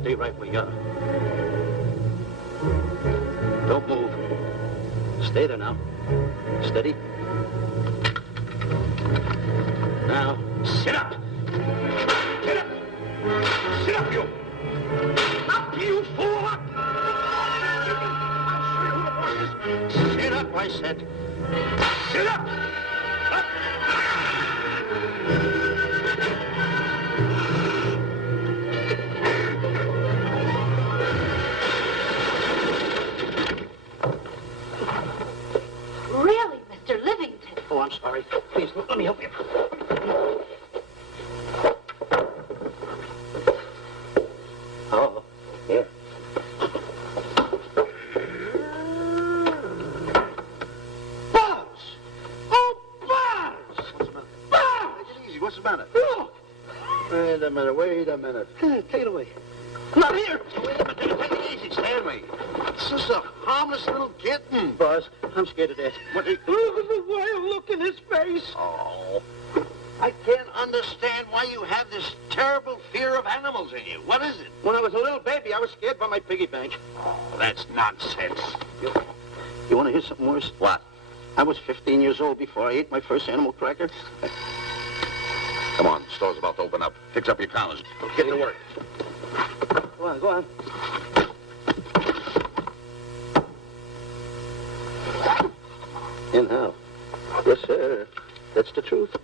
Stay right where you are. Don't move. Stay there now. Steady. Now, sit up. Sit up. Sit up, you. Up, you fool, up. I'll show you who the boss is. Sit up, I said. Sit up. Up. Really, Mr. Livington? Oh, I'm sorry. Please, let me help you. Oh, here. Buzz! Oh, Buzz! What's the matter? Buzz! Take it easy. What's the matter? Look! Wait a minute. Take it away. Not here! Wait a minute. Take it easy. Stay with me. It's just a harmless little kitten. Buzz, I'm scared to death. What? Look at the wild look in his face. Oh. I can't understand why you have this terrible fear of animals in you. What is it? When I was a little baby, I was scared by my piggy bank. Oh, that's nonsense. You want to hear something worse? What? I was 15 years old before I ate my first animal cracker. Come on, the store's about to open up. Fix up your counters. Get to work. Go on. In how? Yes, sir. That's the truth.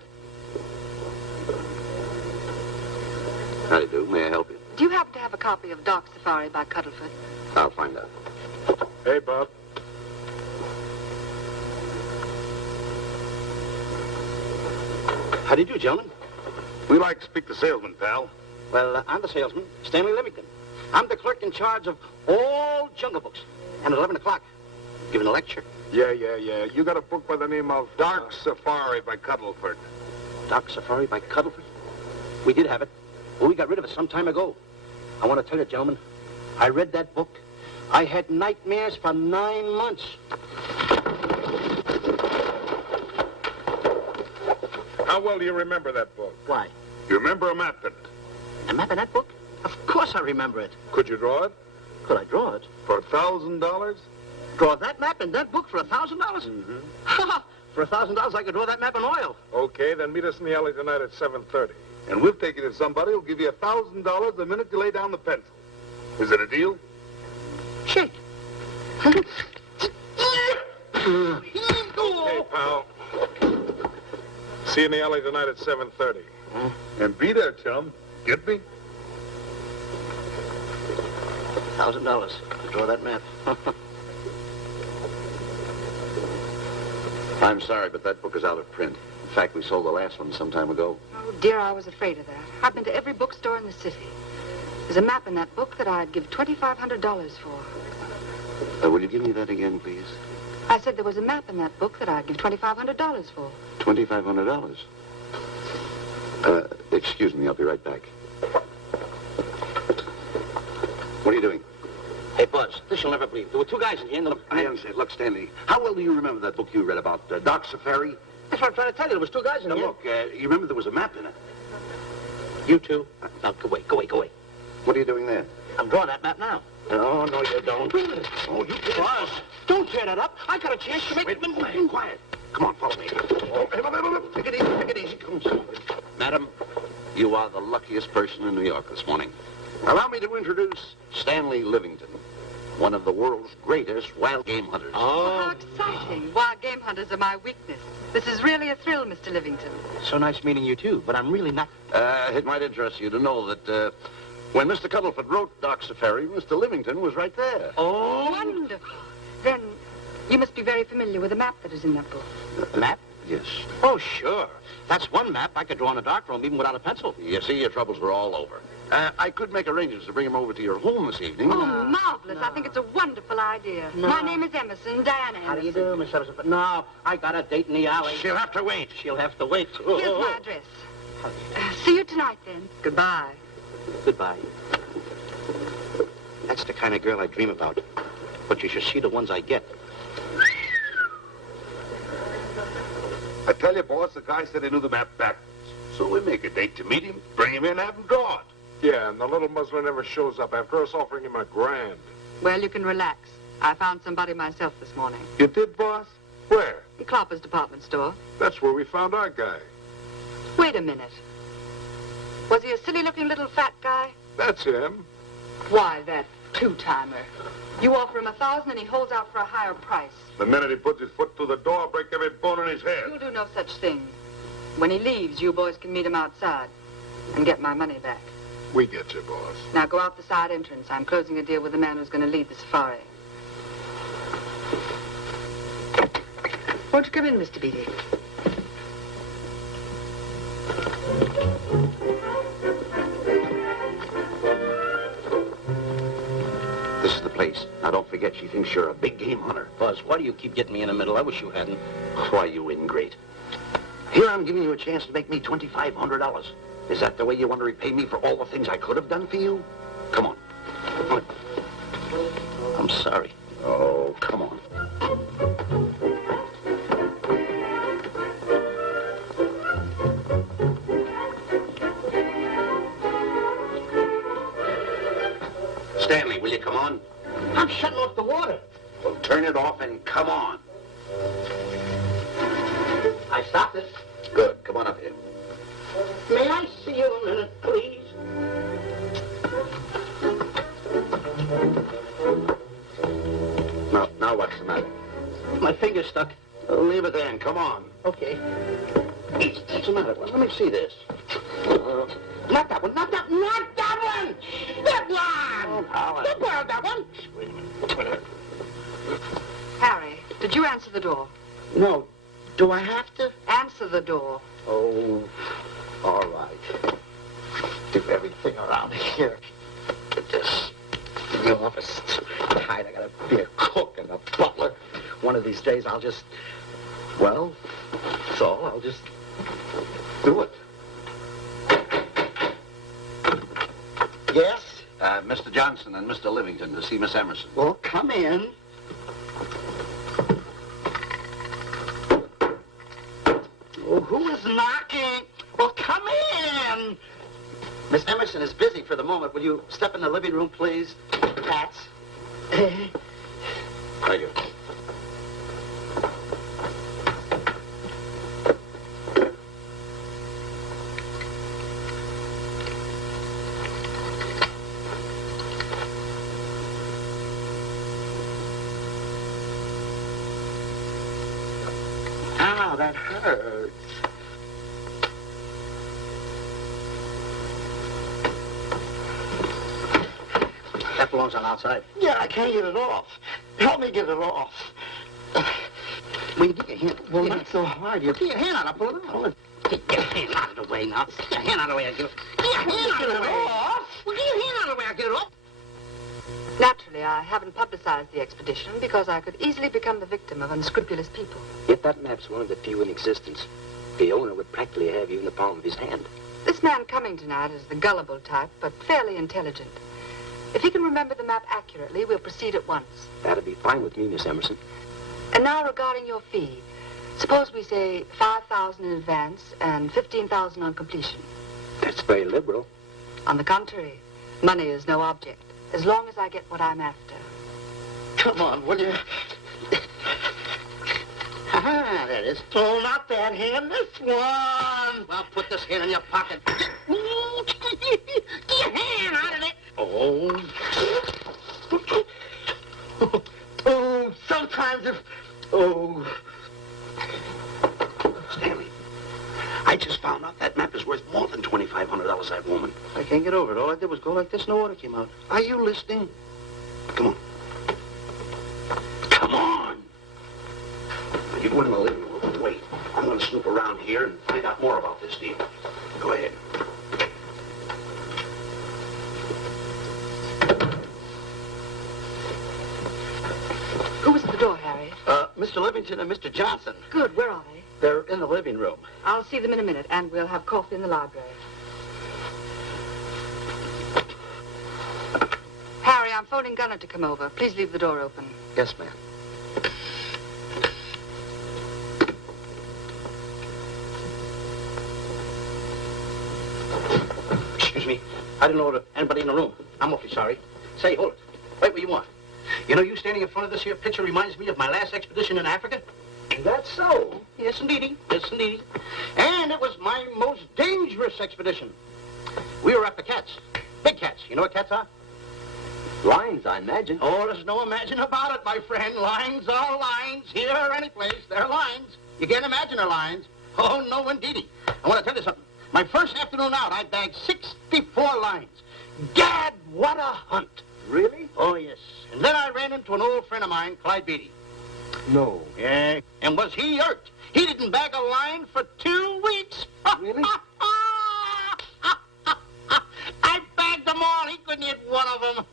How do you do? May I help you? Do you happen to have a copy of Doc Safari by Cuddlefoot? I'll find out. Hey, Bob. How do you do, gentlemen? We'd like to speak to salesman, pal. Well, I'm the salesman, Stanley Livington. I'm the clerk in charge of all Jungle Books. And at 11 o'clock, giving a lecture. Yeah. You got a book by the name of Dark Safari by Cuddlefoot. Dark Safari by Cuddlefoot? We did have it, but we got rid of it some time ago. I want to tell you, gentlemen, I read that book. I had nightmares for 9 months. How well do you remember that book? Why? You remember a map in it? A map in that book? Of course I remember it. Could you draw it? Could I draw it? For $1,000? Draw that map in that book for $1,000? Mm-hmm. For $1,000, I could draw that map in oil. Okay, then meet us in the alley tonight at 7:30. And we'll take you to somebody who'll give you $1,000 the minute you lay down the pencil. Is it a deal? Shake. Hey, pal. See you in the alley tonight at 7:30. And be there, chum. Get me? $1,000 to draw that map. I'm sorry, but that book is out of print. In fact, we sold the last one some time ago. Oh, dear, I was afraid of that. I've been to every bookstore in the city. There's a map in that book that I'd give $2,500 for. Will you give me that again, please? I said there was a map in that book that I'd give $2,500 for. $2,500? Excuse me, I'll be right back. What are you doing? Hey, Buzz, this you'll never believe. There were two guys in here and I understand. Look, Stanley, how well do you remember that book you read about Dark Safari? That's what I'm trying to tell you. There was two guys in Now, here. look, you remember there was a map in it. You two. Now, go away, go away, go away. What are you doing there? I'm drawing that map now. No, no, you don't. Oh, you did. Boss, don't tear that up. I got a chance to make... Wait, quiet, quiet. Come on, follow me. Oh, take it easy, take it easy. Come on. Madam, you are the luckiest person in New York this morning. Allow me to introduce Stanley Livington, one of the world's greatest wild game hunters. Oh, how exciting. Wild game hunters are my weakness. This is really a thrill, Mr. Livington. So nice meeting you, too, but I'm really not... It might interest you to know that when Mr. Cuddleford wrote Doc Safari, Mr. Livington was right there. Oh! Wonderful. Then you must be very familiar with the map that is in that book. The map? Yes. Oh, sure. That's one map I could draw in a darkroom even without a pencil. You see, your troubles were all over. I could make arrangements to bring him over to your home this evening. Oh, marvelous. I think it's a wonderful idea. No. My name is Emerson, Diana Emerson. How do you do, Miss Emerson? But no, I got a date in the alley. She'll have to wait. She'll have to wait. Here's my address. See you tonight, then. Goodbye. Goodbye. That's the kind of girl I dream about. But you should see the ones I get. I tell you, boss, the guy said he knew the map backwards. So we make a date to meet him, bring him in, have him draw it. Yeah, and the little muzzler never shows up after us offering him $1,000. Well, you can relax. I found somebody myself this morning. You did, boss? Where? The Clopper's department store. That's where we found our guy. Wait a minute. Was he a silly-looking little fat guy? That's him. Why, that two-timer. You offer him $1,000 and he holds out for a higher price. The minute he puts his foot through the door, I'll break every bone in his head. You'll do no such thing. When he leaves, you boys can meet him outside and get my money back. We get you, boss. Now go out the side entrance. I'm closing a deal with the man who's going to lead the safari. Won't you come in, Mr. Beatty? This is the place. Now, don't forget, she thinks you're a big game hunter. Buzz, why do you keep getting me in the middle? I wish you hadn't. Why, you ingrate. Here I'm giving you a chance to make me $2,500. Is that the way you want to repay me for all the things I could have done for you? Come on. I'm sorry. Oh, come on. Stanley, will you come on? I'm shutting off the water. Well, turn it off and come on. I stopped it. Good. Come on up here. May I see you a minute, please? Now what's the matter? My finger's stuck. Leave it there and come on. Okay. What's the matter? Well, let me see this. Not that one, not that one, not that one! That one! Oh, Don't borrow that one! Wait a minute. Harry, did you answer the door? No. Do I have to? Answer the door. Oh, all right. Do everything around here. Just in the office. Tight. I gotta be a cook and a butler. One of these days I'll just, well, that's all. I'll just do it. Yes? Mr. Johnson and Mr. Livington to see Miss Emerson. Well, come in. Oh, who is knocking? Well, come in. Miss Emerson is busy for the moment. Will you step in the living room, please? Pats. Thank you. Ow, that hurts. That belongs on outside. Yeah, I can't get it off. Help me get it off. Will you get your hand? Well, not so hard. You get your hand out. I'll pull it out. Get your hand out of the way now. Get your hand out of the way. Get your hand out of the way. Well, get your hand out of the way. I'll get it off. Naturally, I haven't publicized the expedition because I could easily become the victim of unscrupulous people. Yet that map's one of the few in existence. The owner would practically have you in the palm of his hand. This man coming tonight is the gullible type, but fairly intelligent. If he can remember the map accurately, we'll proceed at once. That'd be fine with me, Miss Emerson. And now regarding your fee. Suppose we say 5,000 in advance and 15,000 on completion. That's very liberal. On the contrary, money is no object, as long as I get what I'm after. Come on, will you? Ah, that is. Oh, not that hand, this one. Well, put this hand in your pocket. Get your hand out of it. Oh. Oh, sometimes if... Oh. Stanley, I just found out that map is worth more than $2,500, that woman. I can't get over it. All I did was go like this and the water came out. Are you listening? Come on. Come on. Now, you go in the living room and wait. I'm going to snoop around here and find out more about this deal. Go ahead. Who was at the door, Harry? Mr. Livingston and Mr. Johnson. Good, where are they? They're in the living room. I'll see them in a minute, and we'll have coffee in the library. Harry, I'm phoning Gunner to come over. Please leave the door open. Yes, ma'am. Excuse me. I didn't know anybody in the room. I'm awfully sorry. Say, hold it. Wait what you want. You know, you standing in front of this here picture reminds me of my last expedition in Africa. That's so? Yes, indeedy. Yes, indeedy. And it was my most dangerous expedition. We were after cats. Big cats. You know what cats are? Lions, I imagine. Oh, there's no imagine about it, my friend. Lions are lions. Here or any place, they're lions. You can't imagine they're lions. Oh, no, indeedy. I want to tell you something. My first afternoon out, I bagged 64 lions. Gad, what a hunt. Really? Oh, yes. And then I ran into an old friend of mine, Clyde Beatty. No. Yeah. And was he hurt? He didn't bag a lion for 2 weeks. Really? I bagged them all. He couldn't hit one of them.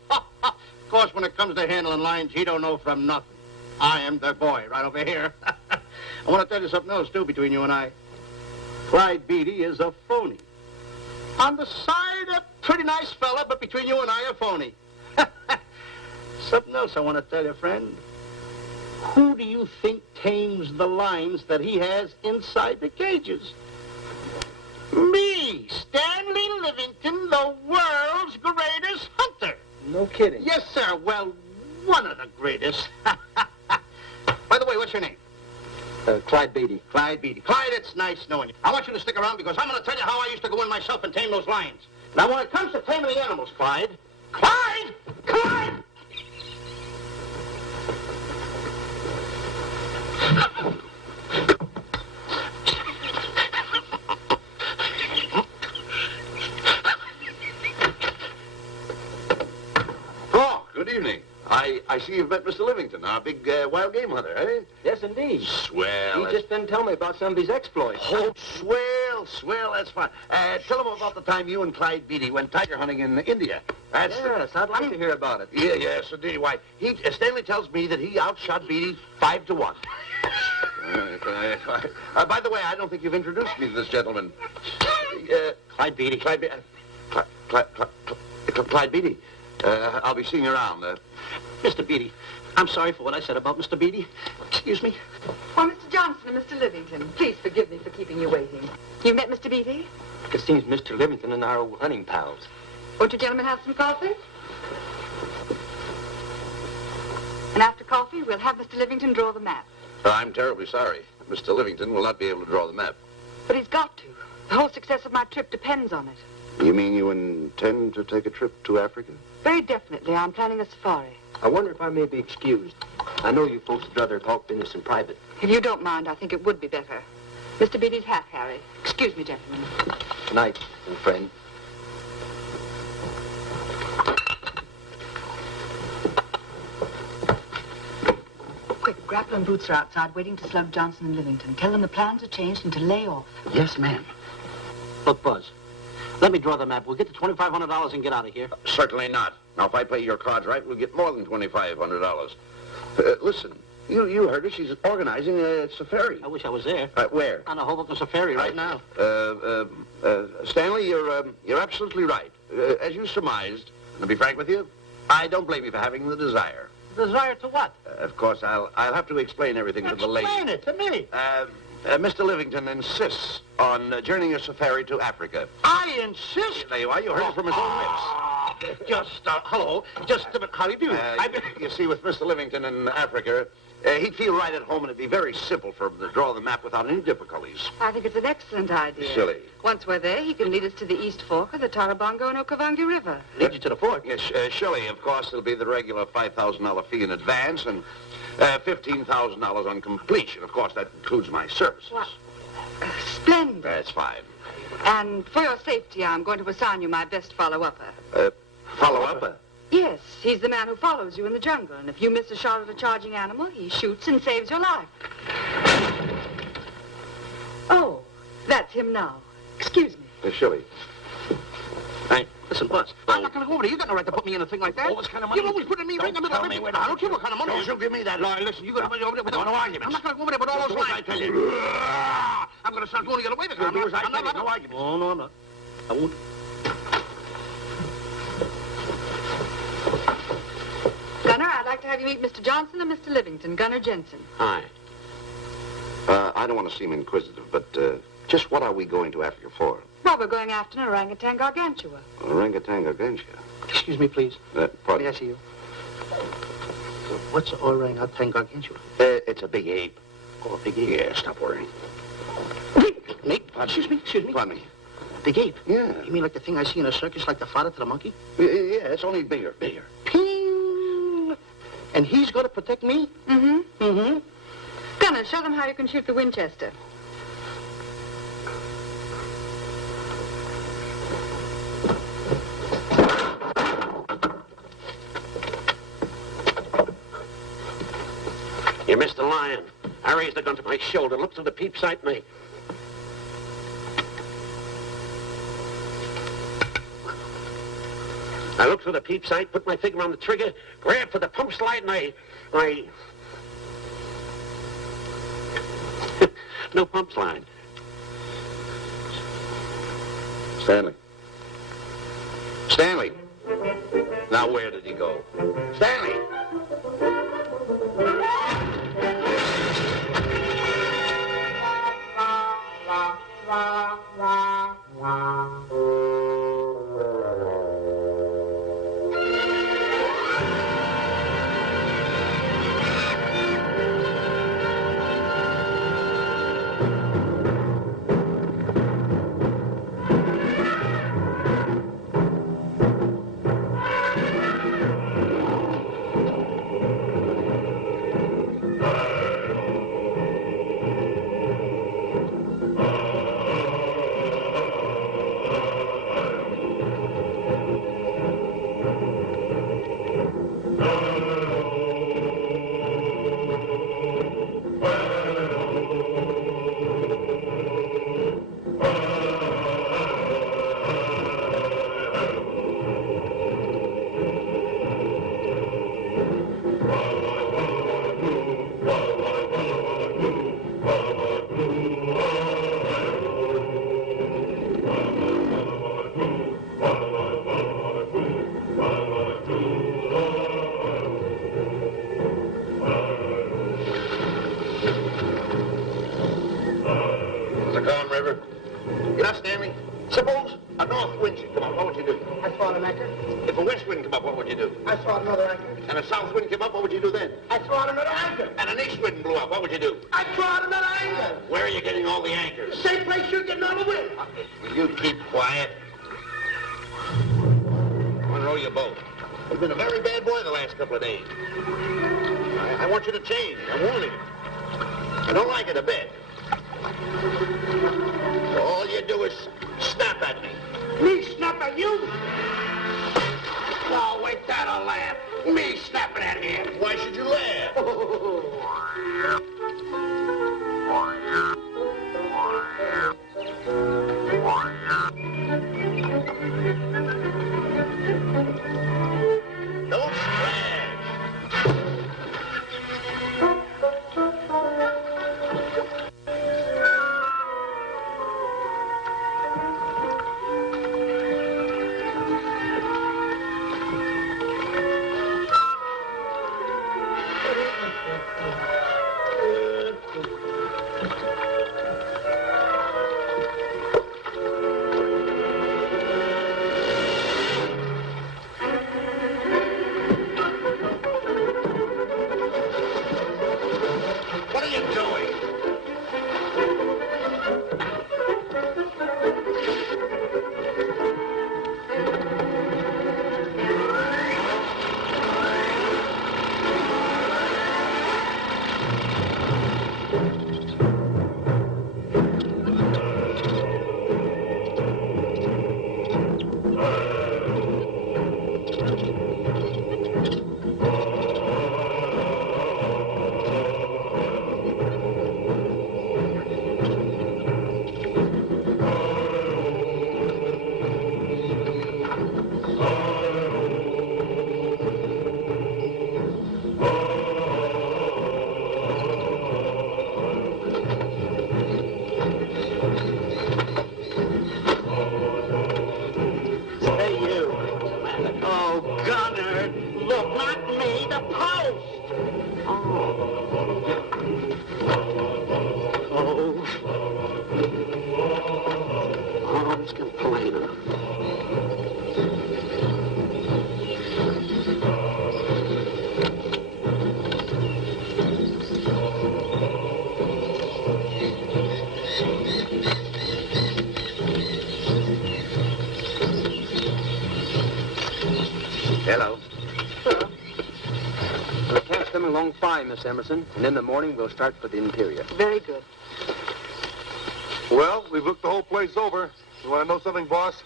Of course, when it comes to handling lions, he don't know from nothing. I am the boy right over here. I want to tell you something else, too, between you and I. Clyde Beatty is a phony. On the side, a pretty nice fella, but between you and I, a phony. Something else I want to tell you, friend. Who do you think tames the lions that he has inside the cages? Me, Stanley Livington, the world's greatest hunter. No kidding. Yes, sir. Well, one of the greatest. By the way, what's your name? Clyde Beatty. Clyde Beatty. Clyde, it's nice knowing you. I want you to stick around because I'm going to tell you how I used to go in myself and tame those lions. Now, when it comes to taming the animals, Clyde... Clyde! Clyde! Oh, good evening. I see you've met Mr. Livington, our big wild game hunter, eh? Yes, indeed. Swell. He just didn't tell me about some of his exploits. Oh, swell, that's fine. Tell him about the time you and Clyde Beatty went tiger hunting in India. That's Yes, I'd like to hear about it. Yeah, yes, indeed. Why, Stanley tells me that he outshot Beatty 5-1. By the way, I don't think you've introduced me to this gentleman. Clyde Beatty. Clyde Beatty. I'll be seeing you around. Mr. Beatty, I'm sorry for what I said about Mr. Beatty. Excuse me. Why, Mr. Johnson and Mr. Livington, please forgive me for keeping you waiting. You met Mr. Beatty? It seems Mr. Livington and our old hunting pals. Won't you gentlemen have some coffee? And after coffee, we'll have Mr. Livington draw the map. I'm terribly sorry. Mr. Livington will not be able to draw the map. But he's got to. The whole success of my trip depends on it. You mean you intend to take a trip to Africa? Very definitely. I'm planning a safari. I wonder if I may be excused. I know you folks would rather talk business in private. If you don't mind, I think it would be better. Mr. Beatty's hat, Harry. Excuse me, gentlemen. Good night, old friend. Quick, Grapple and Boots are outside waiting to slug Johnson and Livington. Tell them the plans are changed and to lay off. Yes, ma'am. Look, Buzz, let me draw the map. We'll get the $2,500 and get out of here. Certainly not. Now, if I play your cards right, we'll get more than $2,500. Listen, you heard her. She's organizing a safari. I wish I was there. Where? On a Hoboken safari right now. Stanley, you're absolutely right. As you surmised, to be frank with you, I don't blame you for having the desire. Desire to what? Of course, I'll have to explain everything to the lady. Explain it to me. Mr. Livington insists on journeying a safari to Africa. I insist. There you are. You heard it from his own lips. Hello. Just a minute. How do you do? You see, with Mr. Livington in Africa, he'd feel right at home, and it'd be very simple for him to draw the map without any difficulties. I think it's an excellent idea. Silly. Once we're there, he can lead us to the East Fork of the Tarabongo and Okavango River. Lead you to the fort. Yes, Shelley, of course, it'll be the regular $5,000 fee in advance and $15,000 on completion. Of course, that includes my services. What? Splendid. That's fine. And for your safety, I'm going to assign you my best follow-upper. Follow-up? Yes, he's the man who follows you in the jungle. And if you miss a shot at a charging animal, he shoots and saves your life. Oh, that's him now. Excuse me. Shelley. Hey, listen, Buzz. I'm not going to go over there. You got no right to put me in a thing like that. Oh, what kind of money? You've always put me right in the middle of everything. I don't care what kind of money. Don't you give me that. No, listen, you got to put me over there with No arguments. I'm not going to go over there with all those Do as lines. I tell you. I'm going to start going the other way. You'll do as I tell you. No arguments. No, I'm not. I won't. Gunner, I'd like to have you meet Mr. Johnson and Mr. Livington, Gunner Jensen. Hi. I don't want to seem inquisitive, but just what are we going to Africa for? Well, we're going after an orangutan gargantua. Orangutan gargantua. Excuse me, please. Pardon? May I see you? What's orangutan gargantua? It's a big ape. Oh, a big ape. Yeah, stop worrying. Nate, excuse me. Pardon me. Big ape? Yeah. You mean like the thing I see in a circus, like the father to the monkey? Yeah, it's only bigger. Ping! And he's going to protect me? Mm-hmm. Mm-hmm. Gunner, show them how you can shoot the Winchester. You missed the lion. I raised the gun to my shoulder, looked through the peep sight, and I looked through the peep sight, put my finger on the trigger, grabbed for the pump slide, and I... No pump slide. Stanley. Stanley. Now, where did he go? Stanley! You know, Stanley, suppose a north wind should come up, what would you do? I saw an anchor. If a west wind come up, what would you do? I saw another anchor. And a south wind came up, what would you do then? I saw another anchor. And an east wind blew up, what would you do? I saw another anchor. Where are you getting all the anchors? Same place you're getting all the wind. Will you keep quiet? Unroll your boat. You've been a very bad boy the last couple of days. I want you to change. I'm warning you. I don't like it a bit. So all you do is snap at me. Me snap at you? Oh, wait, that'll laugh. Me snapping at him. Why should you laugh? Don't splash. Look, not me, the post. Oh, it's getting plain enough. Hello. The camp's coming along fine, Miss Emerson. And in the morning, we'll start for the interior. Very good. Well, we've looked the whole place over. You want to know something, boss?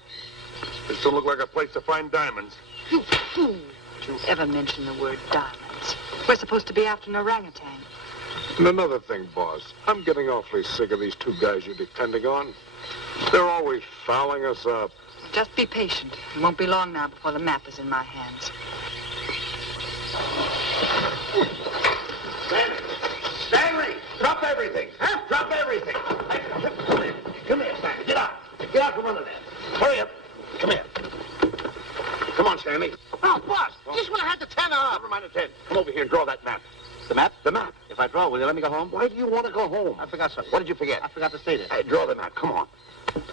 This don't look like a place to find diamonds. You fool. Did you ever mention the word diamonds? We're supposed to be after an orangutan. And another thing, boss. I'm getting awfully sick of these two guys you're depending on. They're always fouling us up. Just be patient. It won't be long now before the map is in my hands. Stanley! Drop everything! Huh? Drop everything! Hey, come here. Come here, Stanley. Get out. Get out from under there. Hurry up. Come here. Come on, Stanley. Oh, boss, just when I had the 10 off. Never mind the 10. Come over here and draw that map. The map? The map. If I draw, will you let me go home? Why do you want to go home? I forgot something. What did you forget? I forgot to state it. Hey, draw the map. Come on.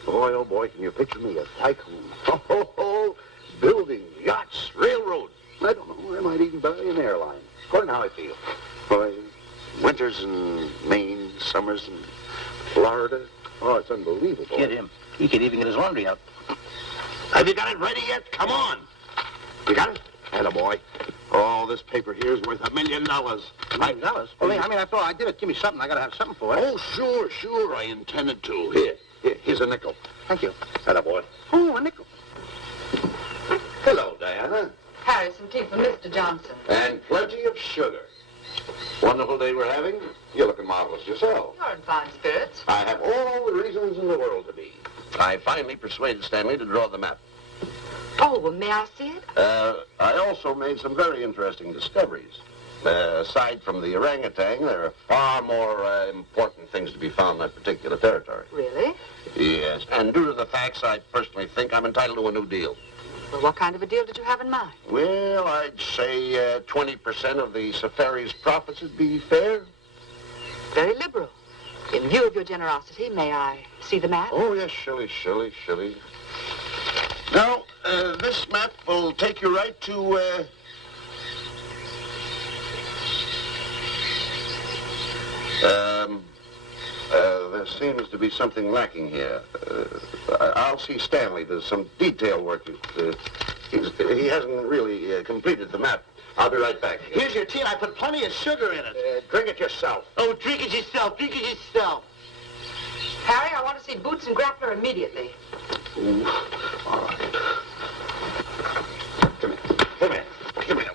Boy, oh boy, can you picture me a tycoon? Oh, building yachts, railroads. I don't know. I might even buy an airline. According to how I feel. Boy, winters in Maine, summers in Florida. Oh, it's unbelievable. Kid him. He could even get his laundry out. Have you got it ready yet? Come on. You got it? Attaboy. Oh, this paper here is worth $1 million. $1 million? Well, I mean, after all, I did it. Give me something. I got to have something for it. Oh, sure. I intended to. Here's a nickel. Thank you. Attaboy. Oh, a nickel. Hello, Diana. Harry, some tea for Mr. Johnson. And plenty of sugar. Wonderful day we're having. You're looking marvelous yourself. You're in fine spirits. I have all the reasons in the world to be. I finally persuaded Stanley to draw the map. Oh, well, may I see it? I also made some very interesting discoveries. Aside from the orangutan, there are far more important things to be found in that particular territory. Really? Yes, and due to the facts, I personally think I'm entitled to a new deal. Well, what kind of a deal did you have in mind? Well, I'd say 20% of the safari's profits would be fair. Very liberal. In view of your generosity, may I see the map? Oh, yes, Shilly. Now, this map will take you right to, there seems to be something lacking here. I'll see Stanley. There's some detail work. He hasn't really completed the map. I'll be right back. Here's your tea, and I put plenty of sugar in it. Drink it yourself. Oh, drink it yourself. Harry, I want to see Boots and Grappler immediately. Ooh, all right. Come here.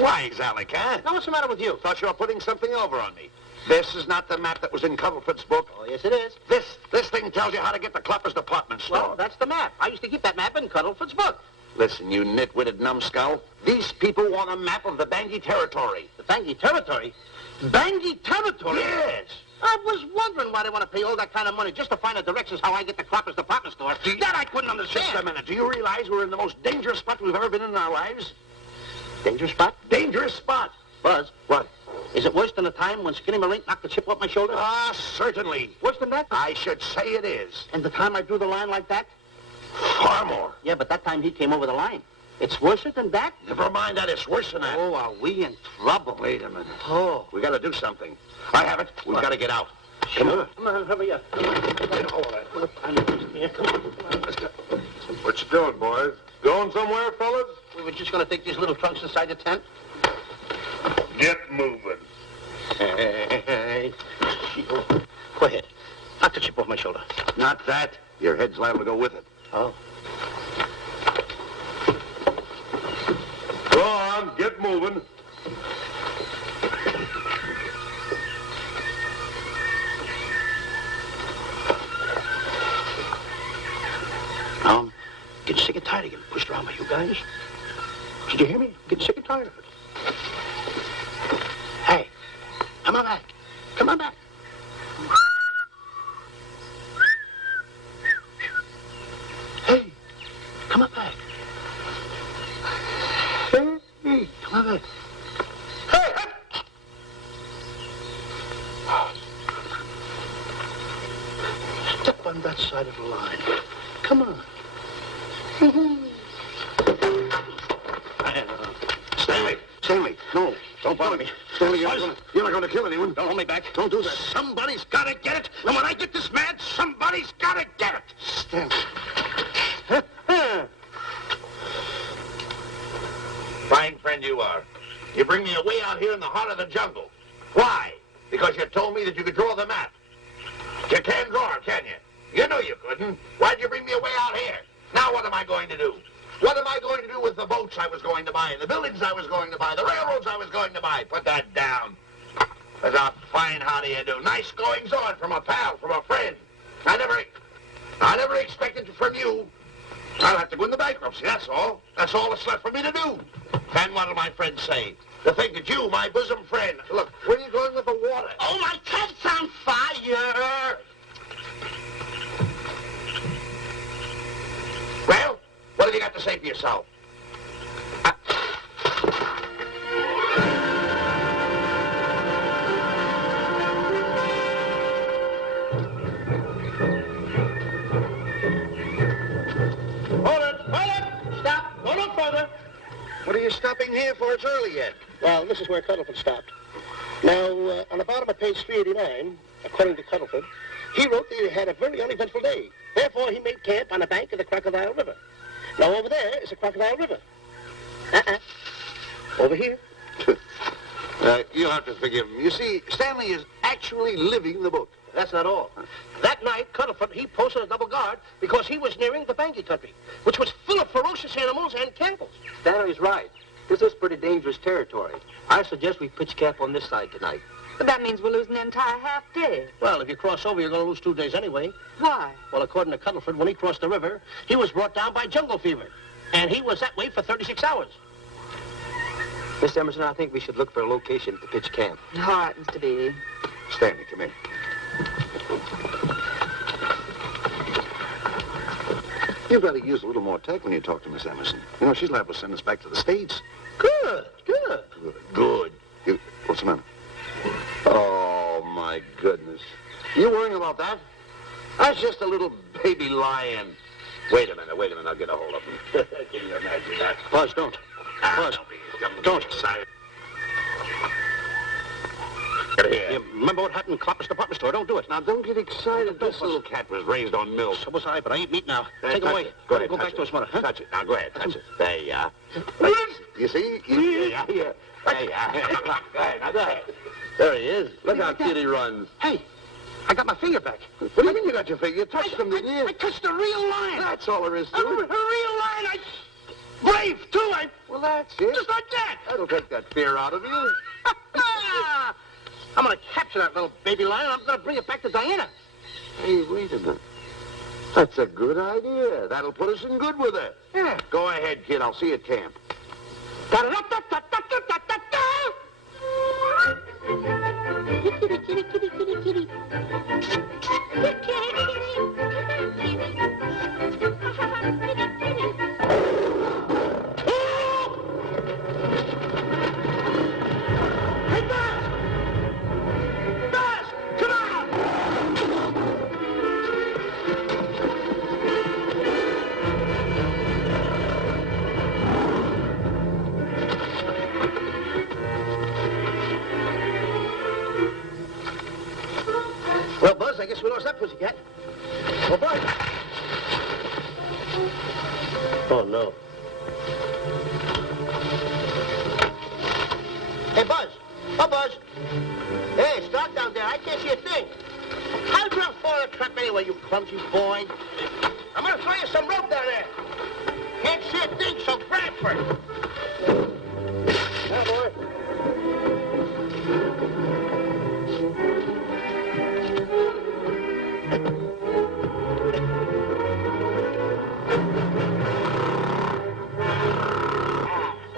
Wise, Alec, huh? Now, what's the matter with you? Thought you were putting something over on me. This is not the map that was in Cuddlefoot's book. Oh, yes, it is. This thing tells you how to get to Clapper's department store. Well, that's the map. I used to keep that map in Cuddlefoot's book. Listen, you nitwitted numbskull. These people want a map of the Bangui territory. The Bangui territory? Bangui territory? Yes. I was wondering why they want to pay all that kind of money just to find the directions how I get to Clapper's department store. That I couldn't understand. Just a minute. Do you realize we're in the most dangerous spot we've ever been in our lives? Dangerous spot? Dangerous spot. Buzz, What? is it worse than the time when Skinny Marink knocked the chip off my shoulder? Ah, certainly. Worse than that? I should say it is. And the time I drew the line like that? Far more. Yeah, but that time he came over the line. It's worse than that? Never mind that. It's worse than that. Oh, are we in trouble? Wait a minute. Oh. We got to do something. I have it. We've got to get out. Come on. Come on, hurry up. Get hold of it. Come on. Let's go. What you doing, boys? Going somewhere, fellas? We were just going to take these little trunks inside the tent. Get moving. Hey. Go ahead. Knock the chip off my shoulder. Not that. Your head's liable to go with it. Oh. Go on, get moving. I'm getting sick and tired of getting pushed around by you guys. Did you hear me? Getting sick and tired of it. Hey, come on back. Come on back. Hey, come on back. Hey, Come on back. Hey! Step on that side of the line. Come on. Stanley, no. Don't bother me. Stanley, you're not going to kill anyone. Don't hold me back. Don't do that. Somebody's got to get it. And when I get this mad, somebody's got to get it. Stanley. Fine friend you are. You bring me away out here in the heart of the jungle. Why? Because you told me that you could draw the map. You can't draw it, can you? You knew you couldn't. Why'd you bring me away out here? Now what am I going to do? What am I going to do with the boats I was going to buy, the buildings I was going to buy, the railroads I was going to buy? Put that down. That's a fine how do you do. Nice goings on from a pal, from a friend. I never expected it from you. I'll have to go into bankruptcy, that's all. That's all that's left for me to do. And what'll my friends say? To think that you, my bosom friend... Look, where are you going with the water? Oh, my cat's on fire! Well, what have you got to say for yourself? What are you stopping here for? It's early yet. Well, this is where Cuddleford stopped. Now, on the bottom of page 389, according to Cuddleford, he wrote that he had a very uneventful day. Therefore, he made camp on the bank of the Crocodile River. Now, over there is the Crocodile River. Over here. You'll have to forgive him. You see, Stanley is actually living the book. That's not all. That night, Cuddleford, he posted a double guard because he was nearing the Banky country, which was full of ferocious animals and cannibals. Stanley's right. This is pretty dangerous territory. I suggest we pitch camp on this side tonight. But that means we're losing the entire half day. Well, if you cross over, you're going to lose 2 days anyway. Why? Well, according to Cuddleford, when he crossed the river, he was brought down by jungle fever. And he was that way for 36 hours. Miss Emerson, I think we should look for a location to pitch camp. All right, Mr. Beebe. Stanley, come in. You've got to use a little more tact when you talk to Miss Emerson. You know, she's liable to send us back to the States. Good. Good. What's the matter? Oh, my goodness. You worrying about that? That's just a little baby lion. Wait a minute, I'll get a hold of him. Can you imagine that? Buzz, don't. Buzz, Don't excited. Get here. you remember what happened in Cloppers Department Store? Don't do it. Now, don't get excited. This little cat was raised on milk. So was I, but I eat meat now. Take it touch away. it. Go ahead, Go touch back it. to his mother. Huh? Touch it. Now, go ahead, touch it. There you are. You see? Yeah. There you are. Go ahead, now go ahead. There he is. Look how cute he runs. Hey, I got my finger back. What do you mean you got your finger? You touched him, didn't you? I touched a real lion. That's all there is to A it. real lion. Brave, too. Well, that's it. Just like that. That'll take that fear out of you. I'm going to capture that little baby lion. I'm going to bring it back to Diana. Hey, wait a minute. That's a good idea. That'll put us in good with her. Yeah. Go ahead, kid. I'll see you at camp. Well, Buzz, I guess we lost that pussycat. Well, Buzz. Oh, no. Hey, Buzz. Oh, Buzz. Hey, it's dark down there. I can't see a thing. How'd you fall in a trap anyway, you clumsy boy? I'm going to throw you some rope down there. Can't see a thing, so grab for it. Yeah, boy.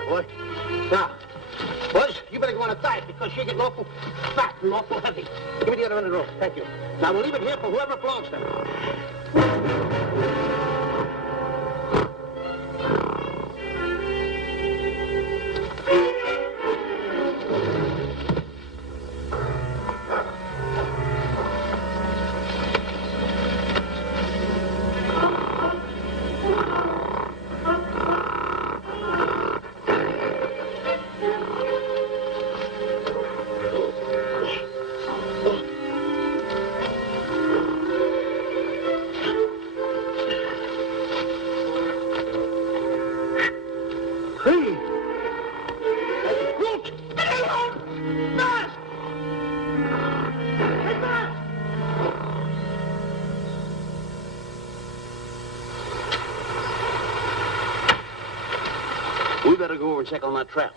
Boy. Now, Buzz, you better go on a diet because you're getting awful fat and awful heavy. Give me the other end of the rope. Thank you. Now, we'll leave it here for whoever belongs to it. Fast! Hey, fast! We better go over and check on that trap.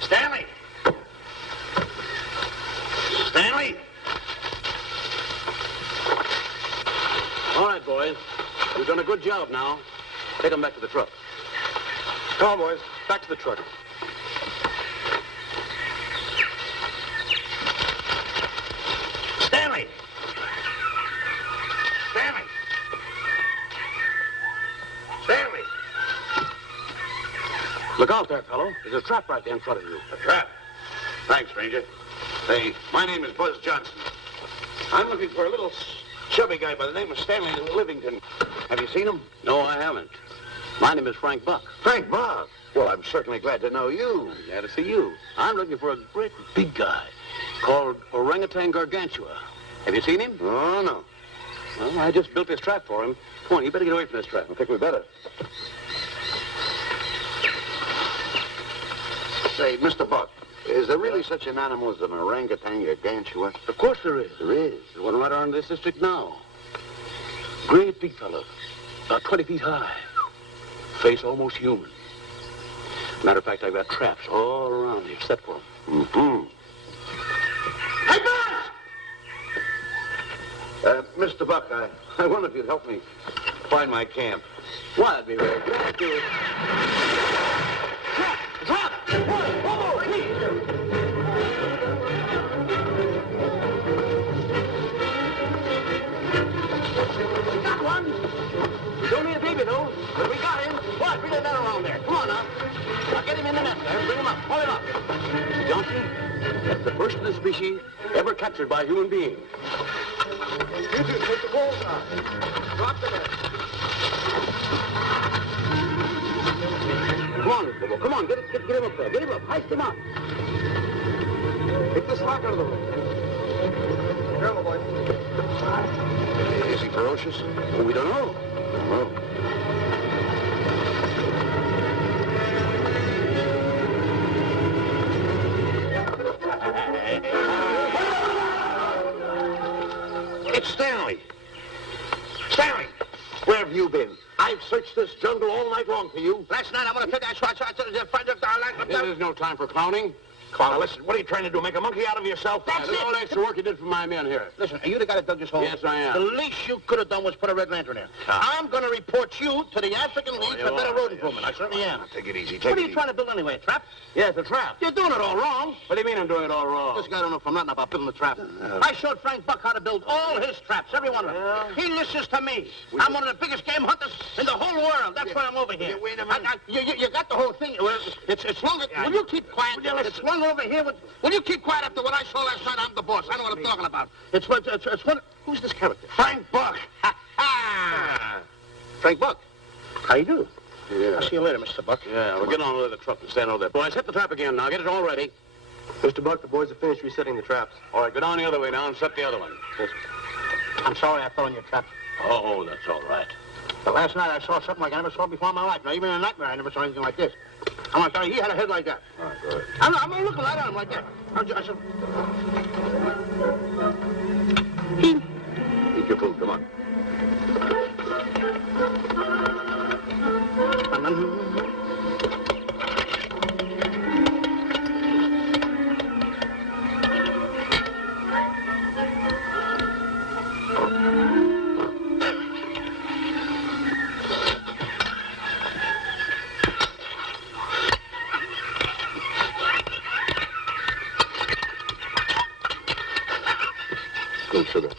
Stanley! Stanley! All right, boys. You've done a good job now. Take them back to the truck. Come on, boys. Back to the truck. Stanley! Stanley! Stanley! Look out there, fellow. There's a trap right there in front of you. A trap? Thanks, stranger. Hey, my name is Buzz Johnson. I'm looking for a little chubby guy by the name of Stanley Livington. Have you seen him? No, I haven't. My name is Frank Buck. Frank Buck. Well, I'm certainly glad to know you. Glad to see you. I'm looking for a great big guy called Orangutan Gargantua. Have you seen him? Oh, no. Well, I just built this trap for him. Come on, you better get away from this trap. I think we better. Say, Mr. Buck, is there really such an animal as an orangutan gargantua? Of course there is. There is. There's one right around this district now. Great big fellow. About 20 feet high. Face almost human. Matter of fact, I've got traps all around here set for him. Mm-hmm. Hey, Buzz! Mr. Buck, I wonder if you'd help me find my camp. Why, I'd be very glad to. Trap! Trap! Whoa, please! Got one. He's only a baby, though. But we got him. What? Bring that man around there. Come on, now. Now get him in the net there. Bring him up. Pull him up. Johnson, that's the first of the species ever captured by a human being. You two, take the balls out. Drop the net. Come on, Bobo. Come on. Get him up there. Get him up. Heist him up. Take the slack out of the room. Careful, boy. Is he ferocious? Well, we don't know. No. It's Stanley. Stanley, where have you been? I've searched this jungle all night long for you. Last night I want to take that shot. This is no time for clowning. Now, listen, what are you trying to do, make a monkey out of yourself? That's Look at all it. the extra work you did for my men here. Listen, are you the guy that dug this hole? Yes, I am. The least you could have done was put a red lantern there. I'm going to report you to the African League for better road improvement. I certainly am. Take it easy, What are you trying to build anyway, a trap? Yes, a trap. You're doing it all wrong. What do you mean I'm doing it all wrong? This guy don't know from nothing about building a trap. I showed Frank Buck how to build all his traps, every one of them. Yeah. He listens to me. I'm one of the biggest game hunters in the whole world. That's why I'm over here. Wait a minute. You got the whole thing. Well, it's long. Will you keep quiet? It's long over here. Will you keep quiet after what I saw last night? I'm the boss. I know what I'm talking about. It's one. Who's this character? Frank Buck. Frank Buck. How you do? Yeah. I'll see you later, Mr. Buck. Yeah, we'll get on with the truck and stand over there. Boys, hit the trap again now. Get it all ready. Mr. Buck, the boys have finished resetting the traps. All right, go down the other way now and set the other one. I'm sorry I fell in your trap. Oh, that's all right. But last night I saw something like I never saw before in my life. Now, even in a nightmare, I never saw anything like this. I want to tell you, he had a head like that. All right, good. I'm looking right at him like that. I said... Eat your food, come on. Good sugar.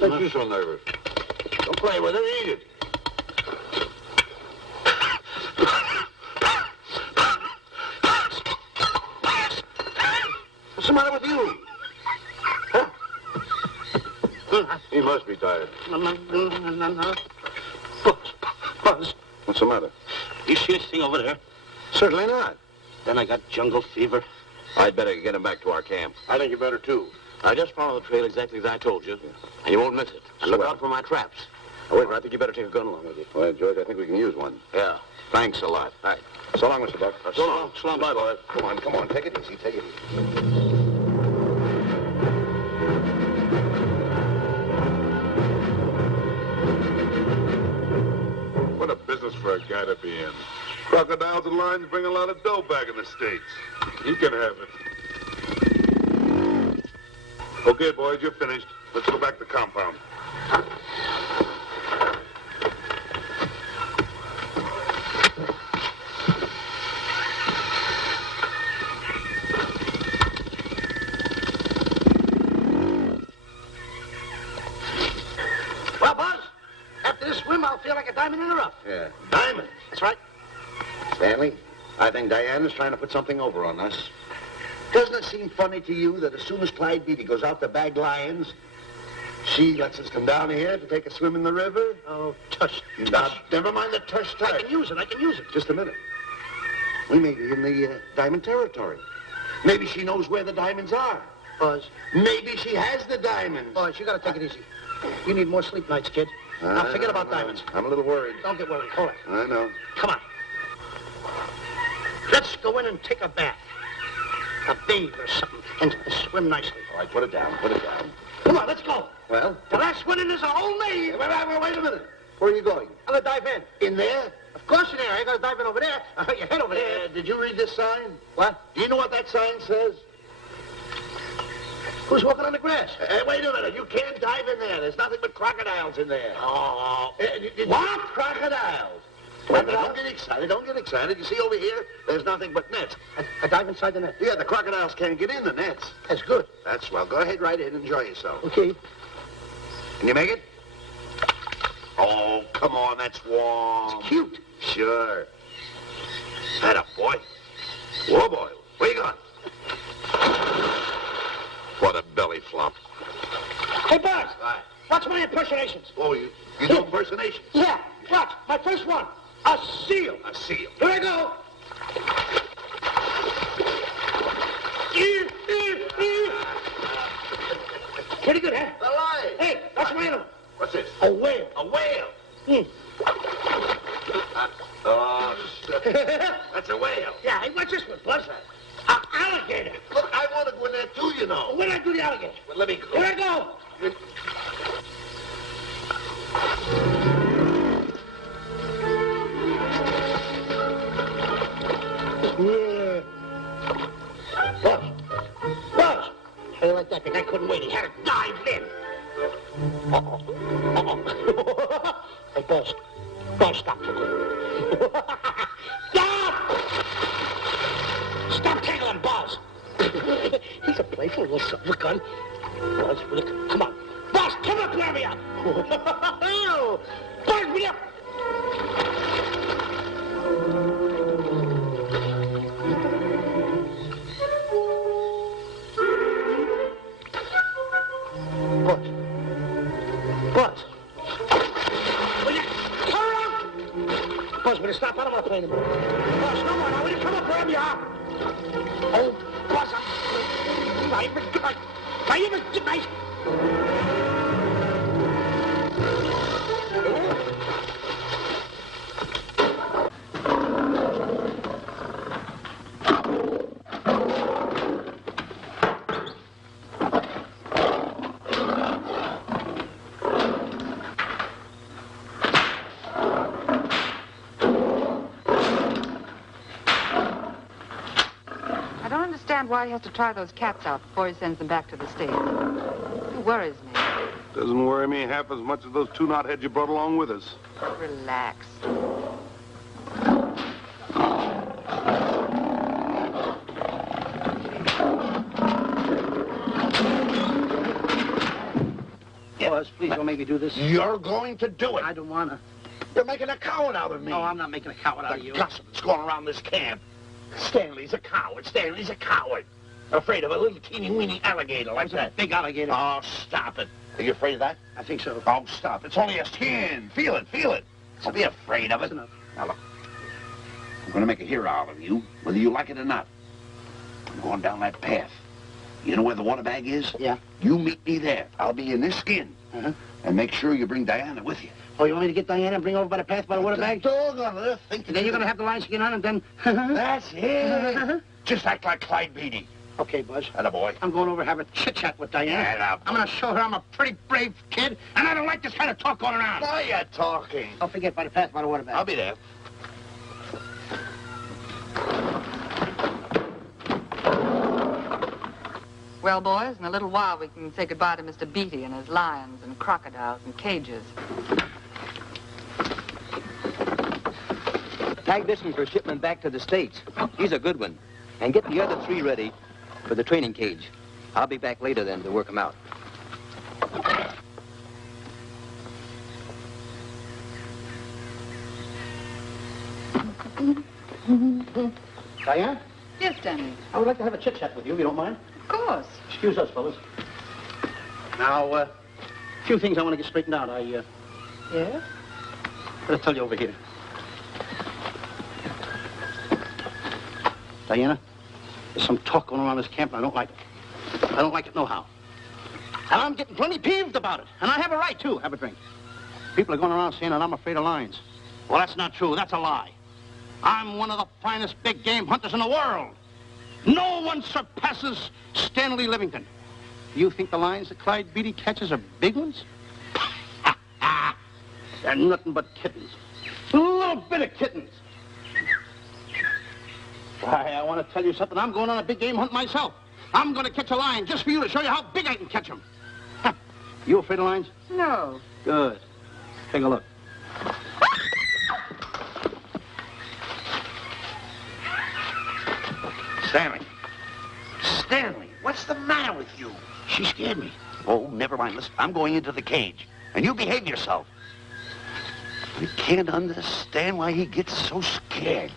Makes you so nervous. Don't play with it, eat it. What's the matter with you? Huh? He must be tired. Buzz, What's the matter? you see this thing over there? Certainly not. Then I got jungle fever. I'd better get him back to our camp. I think you better, too. I just follow the trail exactly as I told you, and you won't miss it. And look Swell. out for my traps. Oh, wait, I think you better take a gun along with you. Well, George, I think we can use one. Yeah. Thanks a lot. All right. So long, Mr. Buck. So long. So long. Bye, boys. Come on. Take it easy. Take it easy. What a business for a guy to be in. Crocodiles and lions bring a lot of dough back in the States. You can have it. Okay, boys, you're finished. Let's go back to the compound. Well, Buzz, after this swim, I'll feel like a diamond in the rough. Yeah. Diamond. That's right. Stanley, I think Diane is trying to put something over on us. Doesn't it seem funny to you that as soon as Clyde Beatty goes out to bag lions, she lets us come down here to take a swim in the river? Oh, tush. Now, never mind the tush. I can use it. Just a minute. We may be in the diamond territory. Maybe she knows where the diamonds are. Buzz. Maybe she has the diamonds. Buzz, you gotta take it easy. You need more sleep nights, kid. Now, forget about diamonds. I'm a little worried. Don't get worried. Hold it. I know. Come on. Let's go in and take a bath. A bathe or something. And swim nicely. All right, put it down. Come on, let's go. Well? The last one in is a whole name. Wait a minute. Where are you going? I'm gonna dive in. In there? Of course in there. I ain't gonna dive in over there. I'll hurt your head over there. Did you read this sign? What? Do you know what that sign says? Who's walking on the grass? Wait a minute. You can't dive in there. There's nothing but crocodiles in there. Oh. What? Crocodiles? Wait a minute. Don't get excited. You see over here? There's nothing but nets. I dive inside the net. Yeah, the crocodiles can't get in the nets. That's good. That's swell. Go ahead right in. Enjoy yourself. Okay. Can you make it? Oh, come on. That's warm. It's cute. Sure. Atta boy. Whoa, boy. Where you going? What a belly flop. Hey, Buzz. Hi. Watch my impersonations. Oh, you do impersonations? Yeah. Watch. My first one. A seal. A seal. Here I go. Pretty good, huh? The lion. Hey, watch my animal. What's this? A whale. A whale. Hmm. Oh, that's a whale. Yeah, hey, watch this one, Buzz. An alligator. Look, I want to go in there too, you know. Where'd I do the alligator? Well, let me go. Here I go. Yeah. Buzz. Buzz. How you like that? The guy couldn't wait. He had to dive in. Uh-oh. Uh-oh. Hey, Buzz. Buzz, stop for good. Stop! Stop tickling Buzz. He's a playful little silver gun. Buzz, come on. Buzz, come up, grab me up. Buzz, me up. Buzz. Buzz. Will you come around? Buzz, will you stop? I don't want to play anymore. Buzz, come on. Will you come up wherever you are? Oh, Buzz, I'm nice. I don't understand why he has to try those cats out before he sends them back to the States. It worries me. Doesn't worry me half as much as those two knotheads you brought along with us. Relax. Boss, please don't make me do this. You're going to do it. I don't want to. You're making a coward out of me. No, I'm not making a coward out of The you. gossip that's going around this camp. Stanley's a coward. Stanley's a coward. Afraid of a little teeny-weeny alligator like that. Big alligator. Oh, stop it. Are you afraid of that? I think so. Oh, stop. It's only a skin. Feel it, feel it. Don't be afraid of it. That's enough. Now, look. I'm going to make a hero out of you, whether you like it or not. I'm going down that path. You know where the water bag is? Yeah. You meet me there. I'll be in this skin. Uh-huh. And make sure you bring Diana with you. Oh, you want me to get Diana and bring her over by the path by the water bag? Doggone it. Think And then you're going to have the lion skin on and then... That's it. Just act like Clyde Beatty. Okay, Buzz. Attaboy. I'm going over to have a chit-chat with Diana. Attaboy. I'm going to show her I'm a pretty brave kid, and I don't like this kind of talk going around. Now you're talking. Don't forget by the path by the water bag. I'll be there. Well, boys, in a little while we can say goodbye to Mr. Beatty and his lions and crocodiles and cages. Tag this one for shipment back to the States. He's a good one. And get the other 3 ready for the training cage. I'll be back later then to work them out. Diana, Yes, Stanley. I would like to have a chit-chat with you, if you don't mind. Of course. Excuse us, fellas. Now, a few things I want to get straightened out. Yes? Gotta tell you over here. Diana, there's some talk going around this camp, and I don't like it. I don't like it nohow. And I'm getting plenty peeved about it. And I have a right, too. Have a drink. People are going around saying that I'm afraid of lions. Well, that's not true. That's a lie. I'm one of the finest big game hunters in the world. No one surpasses Stanley Livington. You think the lions that Clyde Beatty catches are big ones? They're nothing but kittens. A little bit of kittens. Why, I want to tell you something. I'm going on a big game hunt myself. I'm going to catch a lion just for you to show you how big I can catch him. You afraid of lions? No. Good. Take a look. Stanley. Stanley, what's the matter with you? She scared me. Oh, never mind. Listen, I'm going into the cage. And you behave yourself. I can't understand why he gets so scared.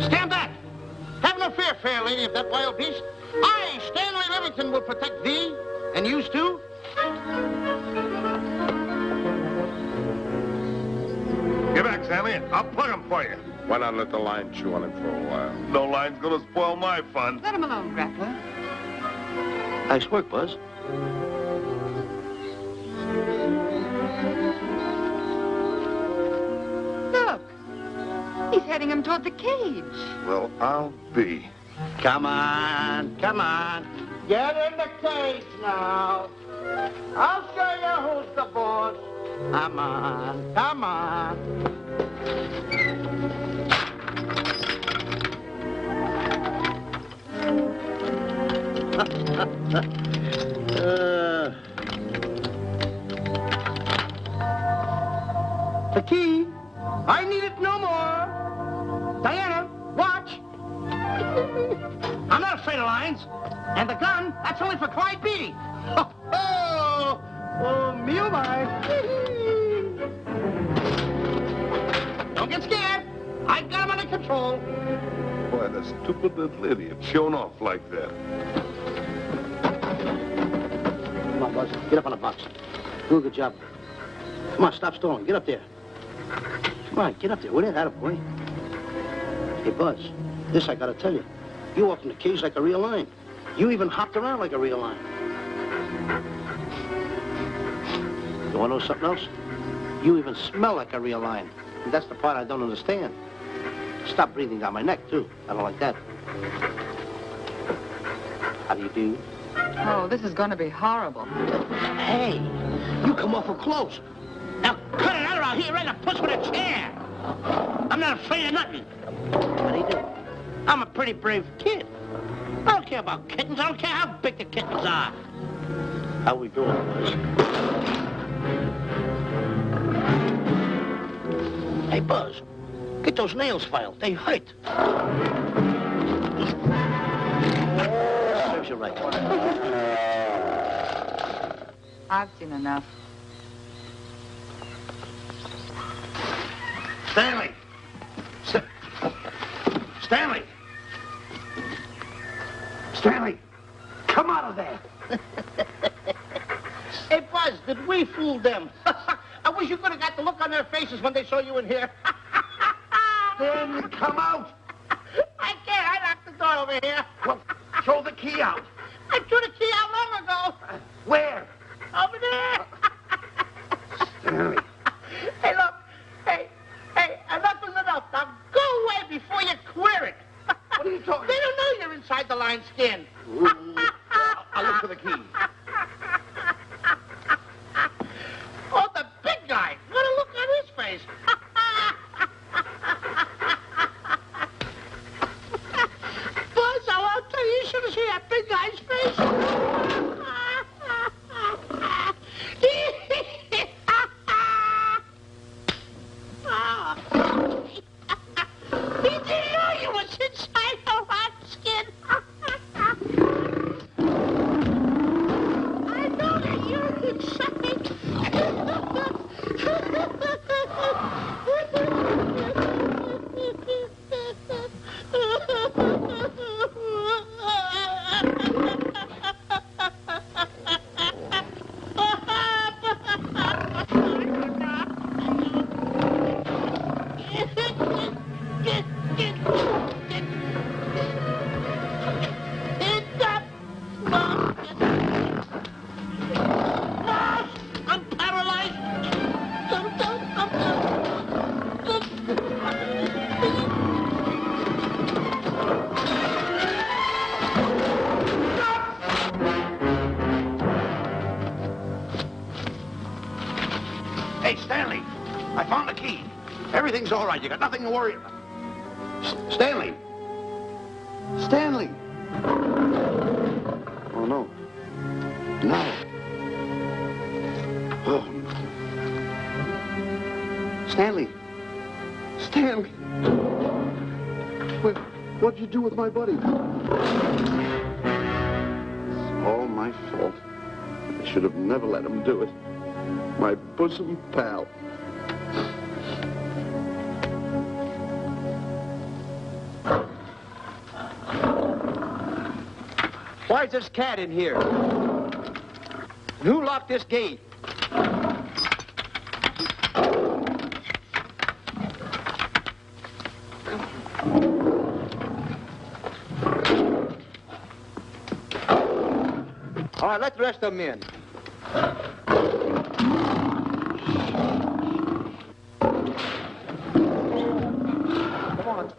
Stand back! Have no fear, fair lady of that wild beast. I, Stanley Livington, will protect thee, and yous too. Get back, Stanley. I'll plug him for you. Why not let the lion chew on him for a while? No line's gonna spoil my fun. Let him alone, Grappler. Nice work, Buzz. Look. He's heading him toward the cage. Well, I'll be. Come on, come on. Get in the cage now. I'll show you who's the boss. Come on, come on. The key. I need it no more. Diana, watch. I'm not afraid of lions. And the gun, that's only for Clyde Beatty. Oh, me oh my. Don't get scared. I got him under control. Boy, that stupid little idiot showing off like that. Come on, Buzz. Get up on the box. Do a good job. Come on, stop stalling. Get up there. Come on, get up there. Will you? Attaboy. Hey, Buzz, this I gotta tell you. You walked in the cage like a real lion. You even hopped around like a real lion. You wanna know something else? You even smell like a real lion. And that's the part I don't understand. Stop breathing down my neck, too. I don't like that. How do you do? Oh, this is going to be horrible. Hey, you come awful close. Now cut it out or I'll hit you right in the puss with a chair. I'm not afraid of nothing. How do you do? I'm a pretty brave kid. I don't care about kittens. I don't care how big the kittens are. How we doing, boys? Hey, Buzz, get those nails filed. They hurt. Serves you right. I've seen enough. Stanley! Stanley! Stanley! Come out of there! Hey, Buzz, did we fool them? I wish you could have got the look on their faces when they saw you in here. Stanley, come out! I can't. I locked the door over here. Well, throw the key out. I threw the key out long ago. Where? Over there. Stanley. Hey, look. Hey, enough is enough. Now go away before you queer it. What are you talking They don't know you're inside the lion's skin. I'll look for the key. Oh, the big guy. What a look on his face. Buzz, I'll tell you, you should have seen that big guy's face. He didn't know you was inside the lion's skin. I know that you're inside. I'm paralyzed. Hey, Stanley, I found the key. Everything's all right. You got nothing to worry about. Stanley! Stanley! Oh, no. No. Oh. Stanley! Stanley! What'd you do with my buddy? It's all my fault. I should have never let him do it. My bosom pal. Why is this cat in here? Who locked this gate? All right, let the rest of them in. Come on.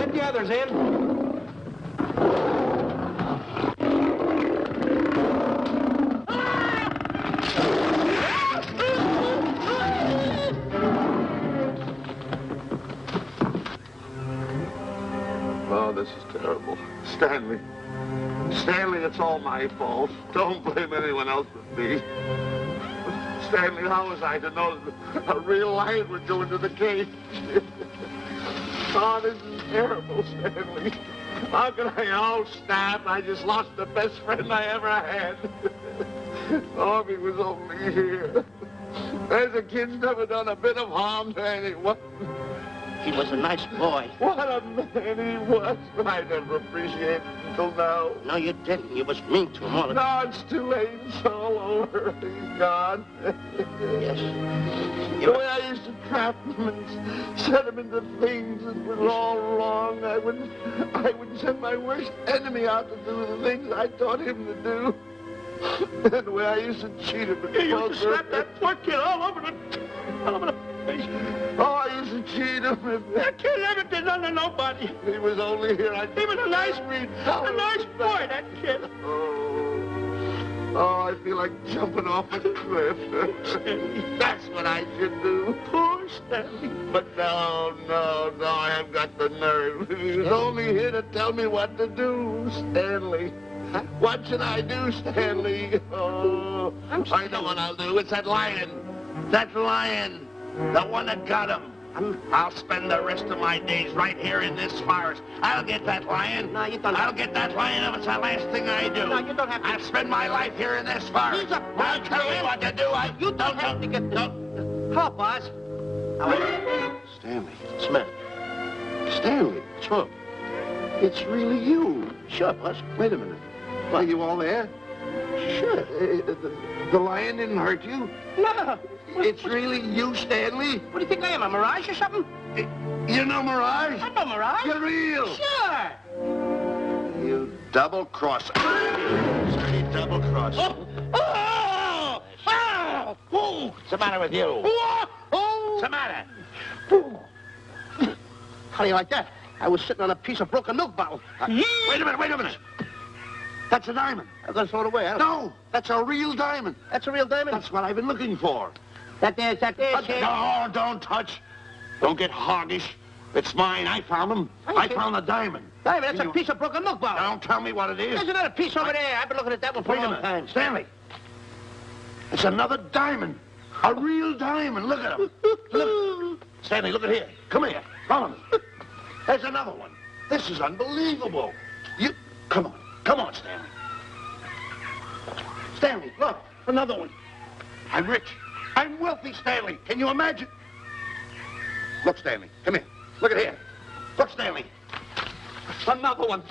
Let the others in. Oh, this is terrible. Stanley. Stanley, it's all my fault. Don't blame anyone else but me. Stanley, how was I to know that a real lion would go into the cage? Oh, this is terrible, Stanley. How can I? Oh, snap. I just lost the best friend I ever had. Oh, if he was only here. There's a kid's never done a bit of harm to anyone. He was a nice boy. What a man he was. I never appreciated it until now. No, you didn't. You was mean to him all the No, it's too late. It's all over. He's gone. Yes. The way I used to trap him and set him into things that was all wrong, I would send my worst enemy out to do the things I taught him to do. And the way I used to cheat him. You used to slap that poor kid all over the face. Oh, I used to cheat him. That kid never did nothing to nobody. He was only here. He was a nice boy, that kid. Oh, I feel like jumping off a cliff. That's what I should do. Poor Stanley. But no, I haven't got the nerve. He was only here to tell me what to do, Stanley. Huh? What should I do, Stanley? Oh, I know what I'll do. It's that lion. That lion. The one that got him. I'll spend the rest of my days right here in this forest. I'll get that lion. No, you don't. I'll get that lion if it's the last thing I do. No, you don't have to. I'll spend my life here in this forest. He's a I'll tell me what to do. You don't have to get the... Hello, boss. Stanley. Smith. Stanley. Sure. It's really you. Sure, boss. Wait a minute. Are you all there? Sure. The lion didn't hurt you? No. It's really you, Stanley? What do you think I am, a mirage or something? You know Mirage? I'm no mirage. You're real. Sure. You double-crosser. Dirty double-crosser. Oh! What's the matter with you? What's the matter? How do you like that? I was sitting on a piece of broken milk bottle. Wait a minute. That's a diamond. I'm going to throw it away. No, that's a real diamond. That's a real diamond? That's what I've been looking for. That there, kid. No, don't touch. Don't get hoggish. It's mine. I found them. I found the diamond. Diamond, that's a piece of broken milk bottle. Don't tell me what it is. There's another piece over there. I've been looking at that one for Wait a a long minute. time. Stanley. It's another diamond. A real diamond. Look at him. Look. Stanley, look at here. Come here. Follow me. There's another one. This is unbelievable. You... Come on, Stanley. Stanley, look. Another one. I'm rich. I'm wealthy, Stanley. Can you imagine? Look, Stanley. Come here. Look at here. Look, Stanley. Another one.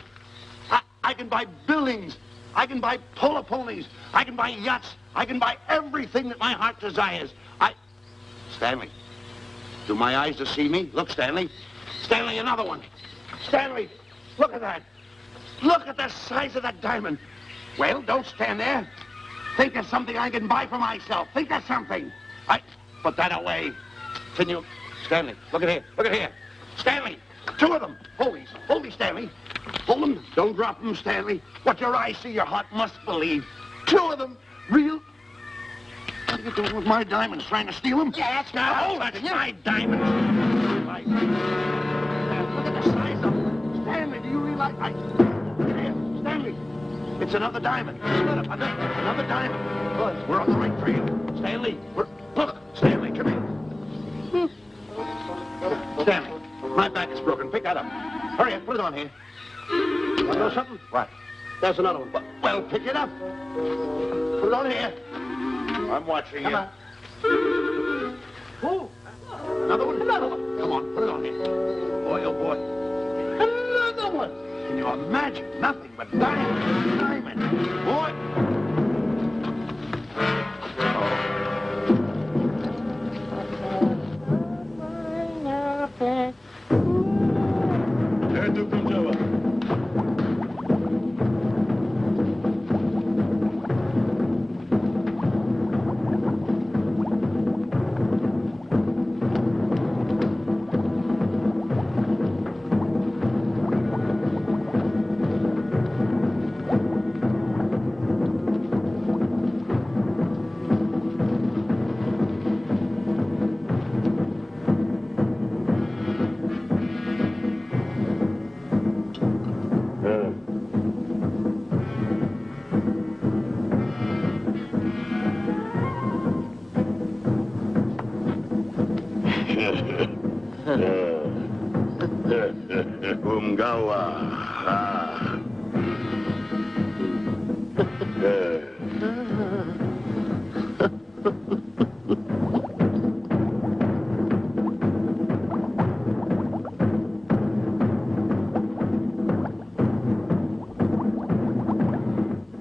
I can buy buildings. I can buy polo ponies. I can buy yachts. I can buy everything that my heart desires. Stanley, do my eyes deceive me? Look, Stanley. Stanley, another one. Stanley, look at that. Look at the size of that diamond. Well, don't stand there. Think of something I can buy for myself. Think of something. Put that away. Can you... Stanley, look at here. Look at here. Stanley, two of them. Hold these, Stanley. Hold them. Don't drop them, Stanley. What your eyes see, your heart must believe. Two of them. Real... What are you doing with my diamonds? Trying to steal them? Yeah, that's Now, hold it. It's my diamonds. Look at the size of them. Stanley, do you realize... Look at here. Stanley. It's another diamond. Another diamond. Good. We're on the right trail. Stanley, look. Stanley, come here. Stanley, my back is broken. Pick that up. Hurry up. Put it on here. You want to know something? What? There's another one. Well, pick it up. Put it on here. I'm watching you. Come on. Oh, another one? Another one. Come on, put it on here. Boy, oh boy. Another one. Can you imagine? Nothing but diamond. Diamond. Boy. Gawa.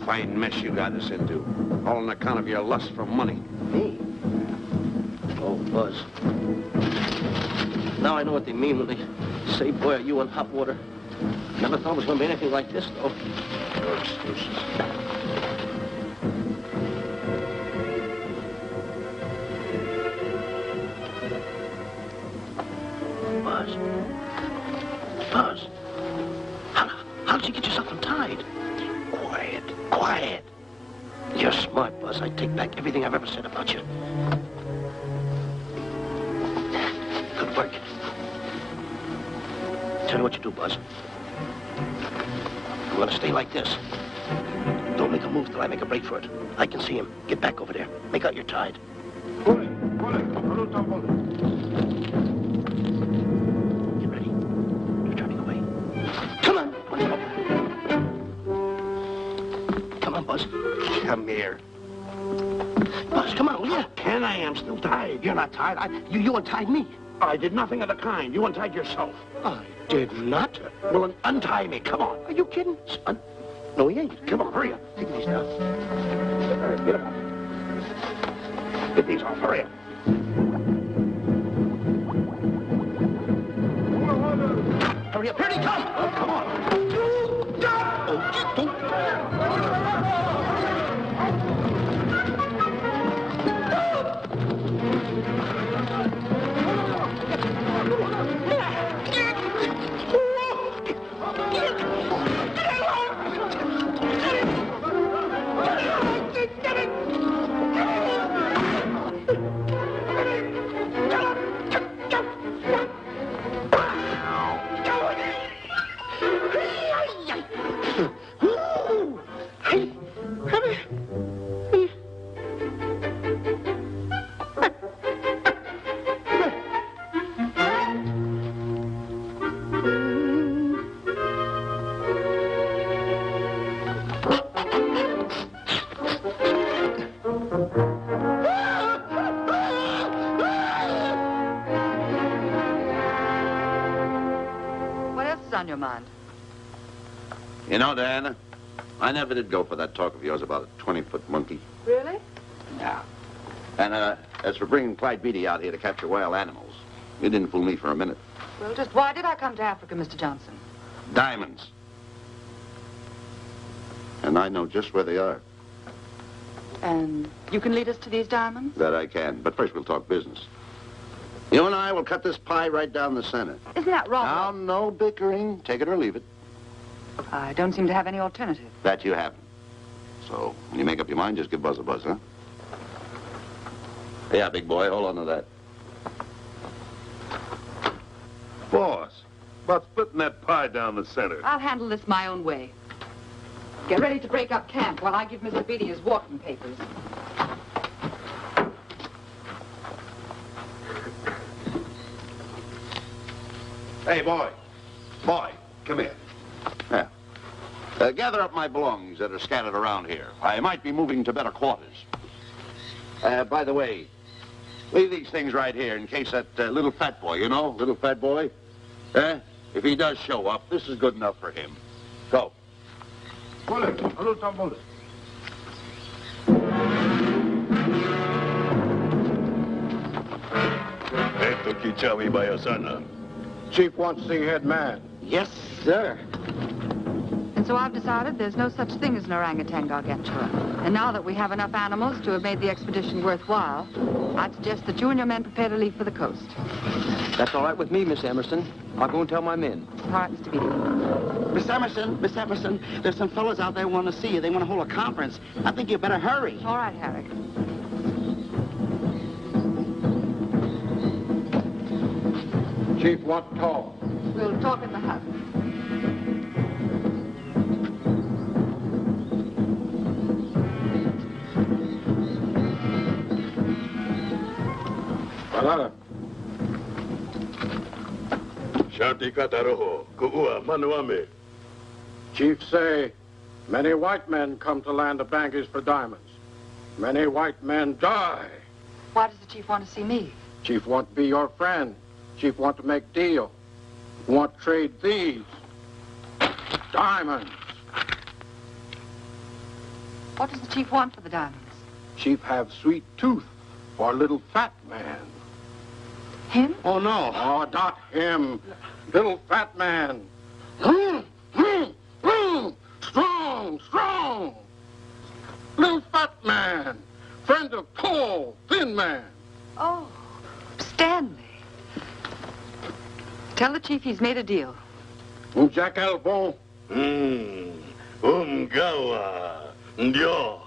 Fine mess you got us into. All on account of your lust for money. Me? Oh, Buzz. Now I know what they mean when they say, boy, are you in hot water. Never thought it was going to be anything like this, though. No excuses. Buzz. Buzz. How did you get yourself untied? Quiet. Quiet. You're smart, Buzz. I take back everything I've ever said about you. Good work. Tell me what you do, Buzz. I'm gonna stay like this. Don't make a move till I make a break for it. I can see him. Get back over there. Make out you're tied. Get ready. You're turning away. Come on. Come on, Buzz. Come here. Buzz, come on, will you? Can I? I'm still tied. You're not tied. You untied me. I did nothing of the kind. You untied yourself. I did not. Well, then untie me. Come on. Are you kidding? No, he ain't. Come on, hurry up. Take these now. All right, get them off. Get these off. Hurry up. Hurry up. Here he comes. Oh, come on. Oh, don't. On your mind? You know, Diana, I never did go for that talk of yours about a 20-foot monkey. Really? Yeah. And as for bringing Clyde Beatty out here to capture wild animals, you didn't fool me for a minute. Well, just why did I come to Africa, Mr. Johnson? Diamonds. And I know just where they are. And you can lead us to these diamonds? That I can. But first we'll talk business. You and I will cut this pie right down the center. Isn't that wrong? Now, no bickering. Take it or leave it. I don't seem to have any alternative. That you haven't. So, when you make up your mind, just give Buzz a buzz, huh? Yeah, big boy, hold on to that. Boss, about splitting that pie down the center. I'll handle this my own way. Get ready to break up camp while I give Mr. Beatty his walking papers. Hey, boy. Boy, come here. Yeah. Gather up my belongings that are scattered around here. I might be moving to better quarters. By the way, leave these things right here in case that little fat boy, you know, little fat boy, if he does show up, this is good enough for him. Go. Esto Kichawi Bayasana. Chief wants to see head man. Yes, sir. And so I've decided there's no such thing as an orangutan gargantua. And now that we have enough animals to have made the expedition worthwhile, I'd suggest that you and your men prepare to leave for the coast. That's all right with me, Miss Emerson. I'll go and tell my men. All right, Mr. Beatty. Miss Emerson, there's some fellas out there who want to see you. They want to hold a conference. I think you better hurry. All right, Harry. Chief wants to talk. We'll talk in the hut. Shanti kataroho, ku'ua manuame. Chief say, many white men come to land of Bangis for diamonds. Many white men die. Why does the chief want to see me? Chief want to be your friend. Chief want to make deal. Want to trade these diamonds. What does the chief want for the diamonds? Chief have sweet tooth for little fat man. Him? Oh, no. Oh, not him. Little fat man. Strong, strong. Little fat man. Friend of tall, thin man. Oh, Stanley. Tell the chief he's made a deal. Jack Albon. Gawa. Ndio.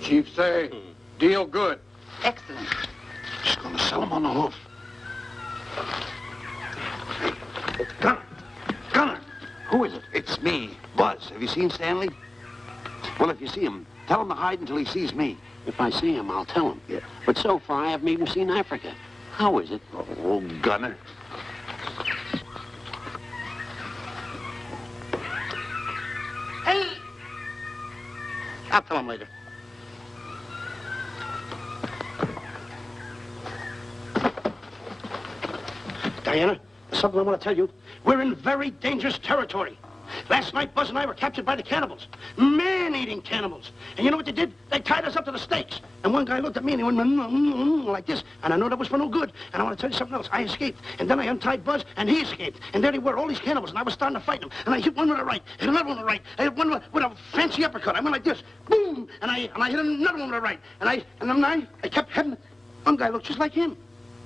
Chief say, deal good. Excellent. She's going to sell him on the hoof. Gunner! Gunner! Who is it? It's me, Buzz. Have you seen Stanley? Well, if you see him, tell him to hide until he sees me. If I see him, I'll tell him. Yeah. But so far, I haven't even seen Africa. How is it? Oh, Gunner. Hey! I'll tell him later. Diana, there's something I want to tell you. We're in very dangerous territory. Last night, Buzz and I were captured by the cannibals. Man-eating cannibals. And you know what they did? They tied us up to the stakes. And one guy looked at me and he went like this. And I know that was for no good. And I want to tell you something else. I escaped. And then I untied Buzz and he escaped. And there they were, all these cannibals. And I was starting to fight them. And I hit one with the right, hit another one with the right. I hit one with a fancy uppercut. I went like this. Boom! And I hit another one with the right. And then I kept hitting. One guy looked just like him.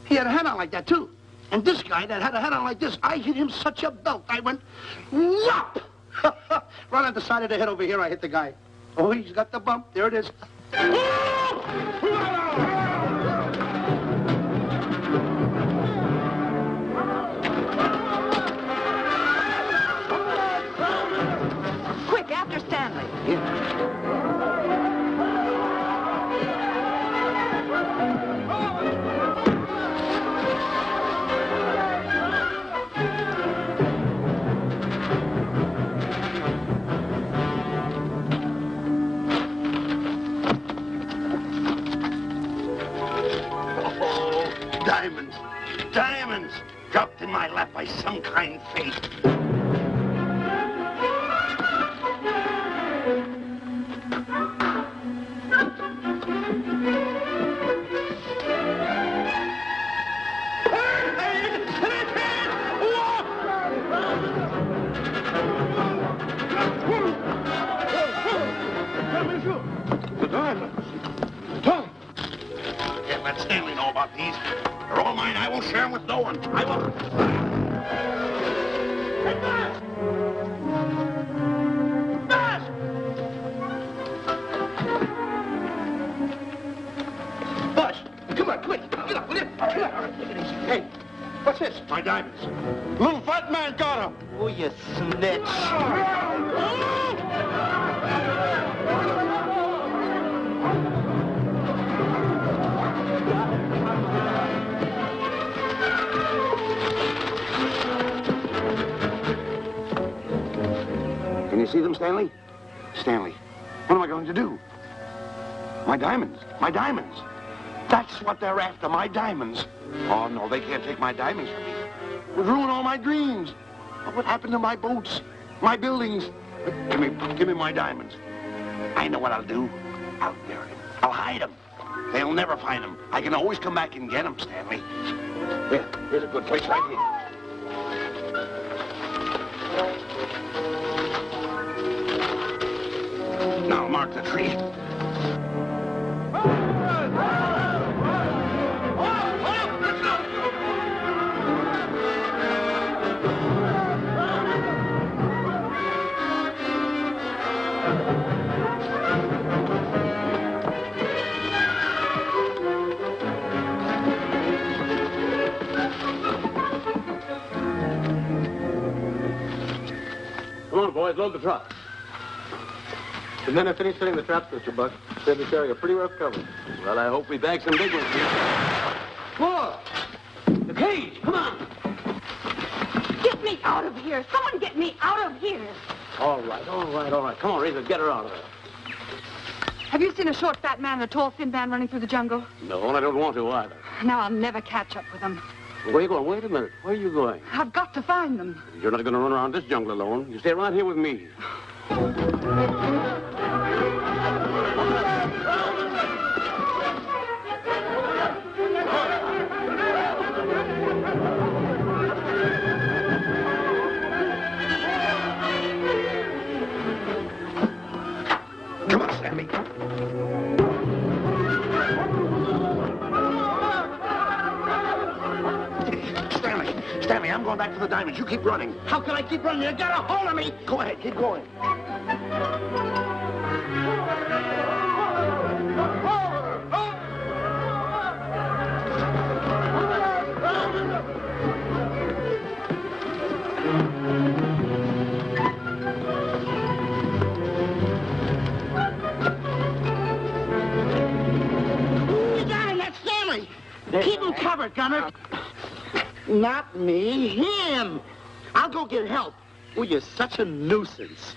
He had a hat on like that, too. And this guy that had a hat on like this, I hit him such a belt. I went, whop! Right on the side of the head over here, I hit the guy. Oh, he's got the bump. There it is. Quick, after Stanley. Yeah. Diamonds. Diamonds. Dropped in my lap by some kind fate. The diamonds. Tom. Can't let Stanley know about these. They're all mine. I won't share them with no one. I won't. Hey, Buzz! Buzz! Buzz, come on, quick. Get up, will you? Come on. Take it easy. Hey, what's this? My diamonds. Little fat man got him. Oh, you snitch. Can you see them, Stanley? Stanley, what am I going to do? My diamonds. My diamonds. That's what they're after, my diamonds. Oh, no, they can't take my diamonds from me. It would ruin all my dreams. What would happen to my boats, my buildings? Give me my diamonds. I know what I'll do. I'll bury them. I'll hide them. They'll never find them. I can always come back and get them, Stanley. Here, here's a good place right here. Now mark the tree. Come on, boys, load the truck. The men have finished setting the traps, Mr. Buck. Said we carry a pretty rough cover. Well, I hope we bag some big ones here. Whoa! The cage, come on! me out of here. Someone get me out of here. All right. Come on, Razor, get her out of there. Have you seen a short, fat man and a tall, thin man running through the jungle? No, and I don't want to either. Now I'll never catch up with them. Where are you going? Wait a minute. Where are you going? I've got to find them. You're not going to run around this jungle alone. You stay right here with me. Come on, Stanley. Stanley, I'm going back for the diamonds. You keep running. How can I keep running? You got a hold of me. Go ahead, keep going. You got him. That's Stanley. Keep him covered, Gunner. Not me, him. I'll go get help. Oh, you're such a nuisance.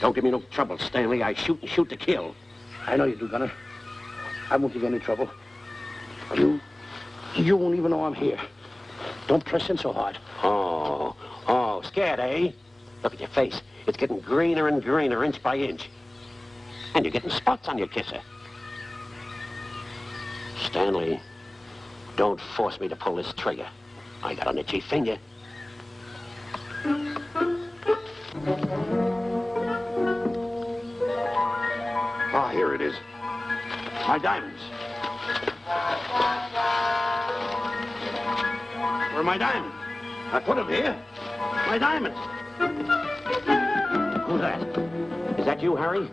Don't give me no trouble, Stanley. I shoot and shoot to kill. I know you do, Gunner. I won't give you any trouble. You won't even know I'm here. Don't press in so hard. Oh, scared, eh? Look at your face. It's getting greener and greener, inch by inch. And you're getting spots on your kisser. Stanley, don't force me to pull this trigger. I got an itchy finger. Ah, here it is. My diamonds. Where are my diamonds? I put them here. My diamonds. Who's that? Is that you, Harry?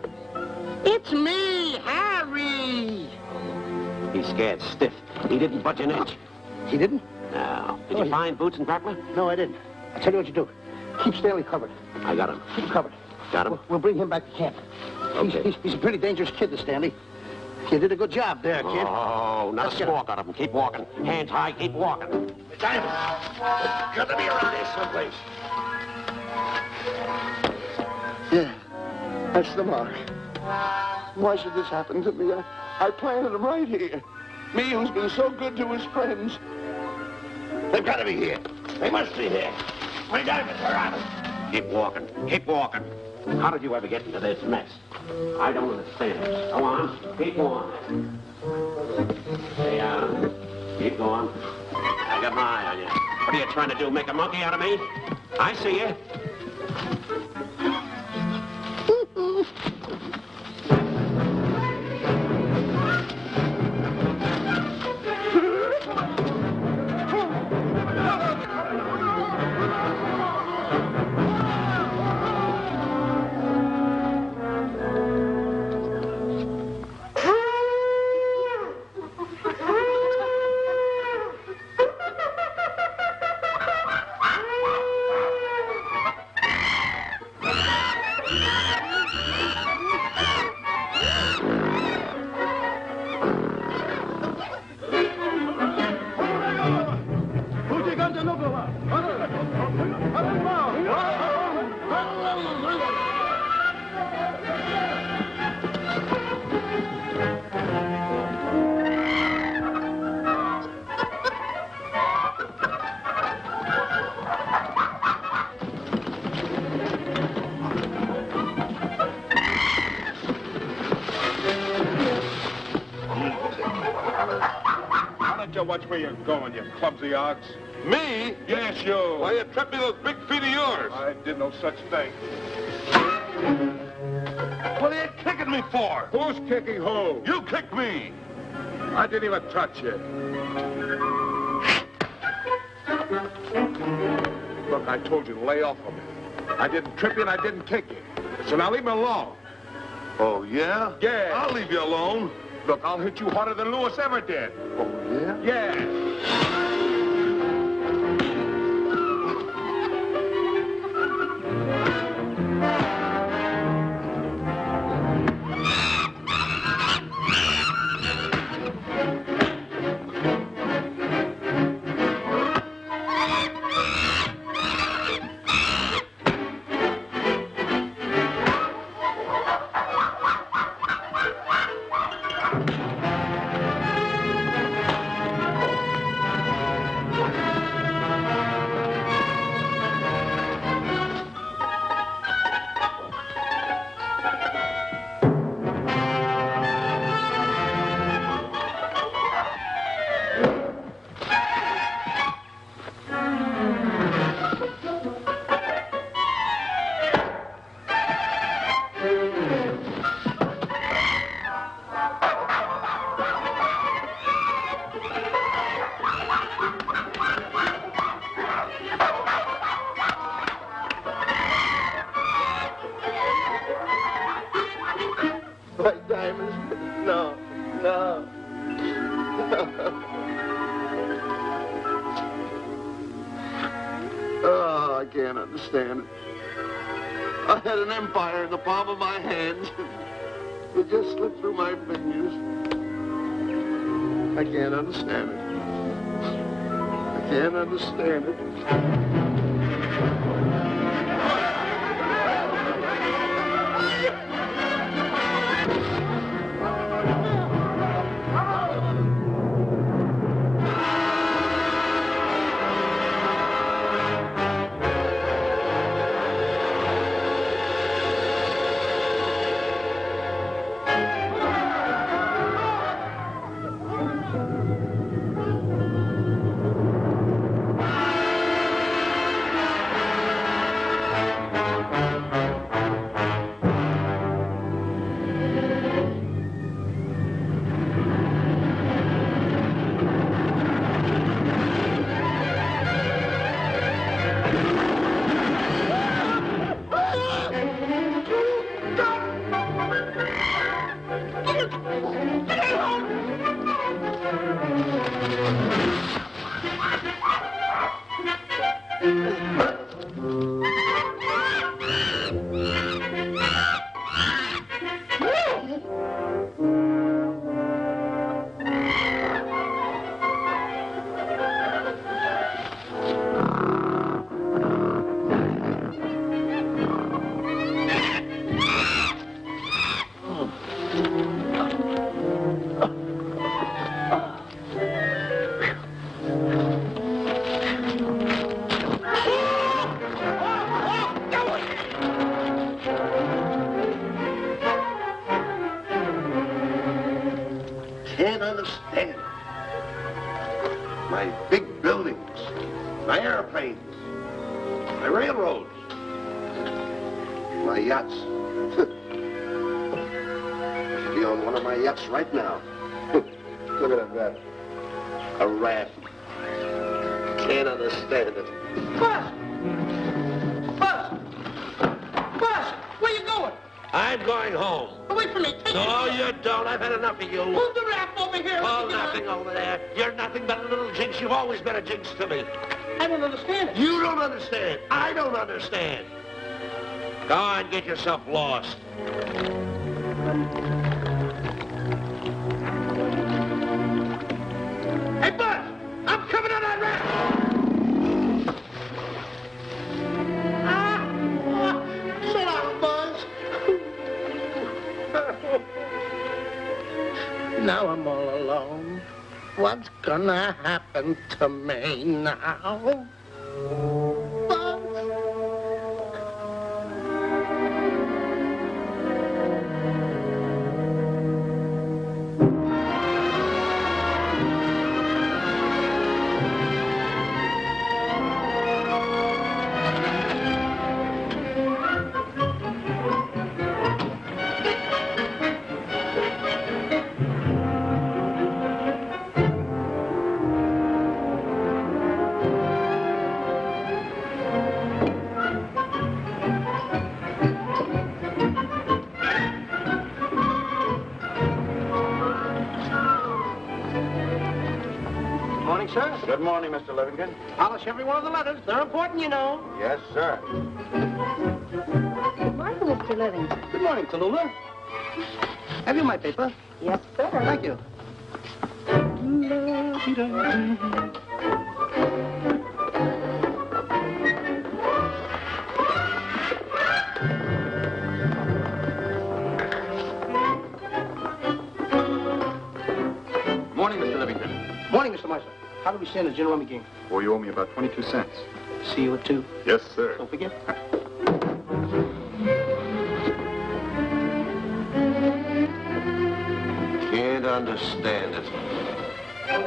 It's me, Harry. He's scared stiff. He didn't budge an inch. He didn't? No. Did you find Boots and Grappler? No, I didn't. I'll tell you what you do. Keep Stanley covered. I got him. Keep him covered. Got him? We'll bring him back to camp. Okay. He's a pretty dangerous kid, this Stanley. You did a good job there, kid. Oh, not a squawk out of him. Keep walking. Hands high, keep walking. The diamonds. Got to be around here someplace. Yeah, that's the mark. Why should this happen to me? I planted them right here. Me who's been so good to his friends. They've got to be here. They must be here. My diamonds are out. Keep walking. Keep walking. How did you ever get into this mess? I don't understand. Go on. Keep going. Stay down. Keep going. I got my eye on you. What are you trying to do? Make a monkey out of me? I see you. Watch where you're going, you clumsy ox. Me? Yes, you. Why, you tripped me those big feet of yours. I did no such thing. What are you kicking me for? Who's kicking who? You kicked me. I didn't even touch you. Look, I told you to lay off of me. I didn't trip you and I didn't kick you. So now leave me alone. Oh, yeah? Yeah. I'll leave you alone. Look, I'll hit you harder than Lewis ever did. Oh, yeah? Yeah. understand it. I had an empire in the palm of my hand. It just slipped through my fingers. I can't understand it. I can't understand it. Can't understand. My big buildings, my airplanes, my railroads, my yachts. I should be on one of my yachts right now. Look at that. A raft. Can't understand it. Buzz! Buzz! Buzz! Where you going? I'm going home. Wait for me. Take No, me. you don't. I've had enough of you. Move the raft over here. Oh, nothing over there. You're nothing but a little jinx. You've always been a jinx to me. I don't understand it. You don't understand. I don't understand. Go on, get yourself lost. Hey, Buzz! I'm coming on that raft! Sit down, Buzz. Now I'm all alone. What's gonna happen to me now? Buzz? Sir? Good morning, Mr. Livingston. Polish every one of the letters. They're important, you know. Yes, sir. Good morning, Mr. Livingston. Good morning, Tallulah. Have you my paper? Yes, sir. Thank you. Morning, Mr. Livingston. Morning, Mr. Marshall. How do we stand the gin rummy game? Oh, you owe me about 22 cents. See you at 2. Yes, sir. Don't forget. Can't understand it.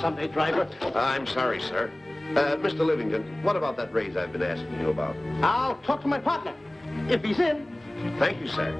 Sunday driver. I'm sorry, sir. Mr. Livingston, what about that raise I've been asking you about? I'll talk to my partner. If he's in. Thank you, sir.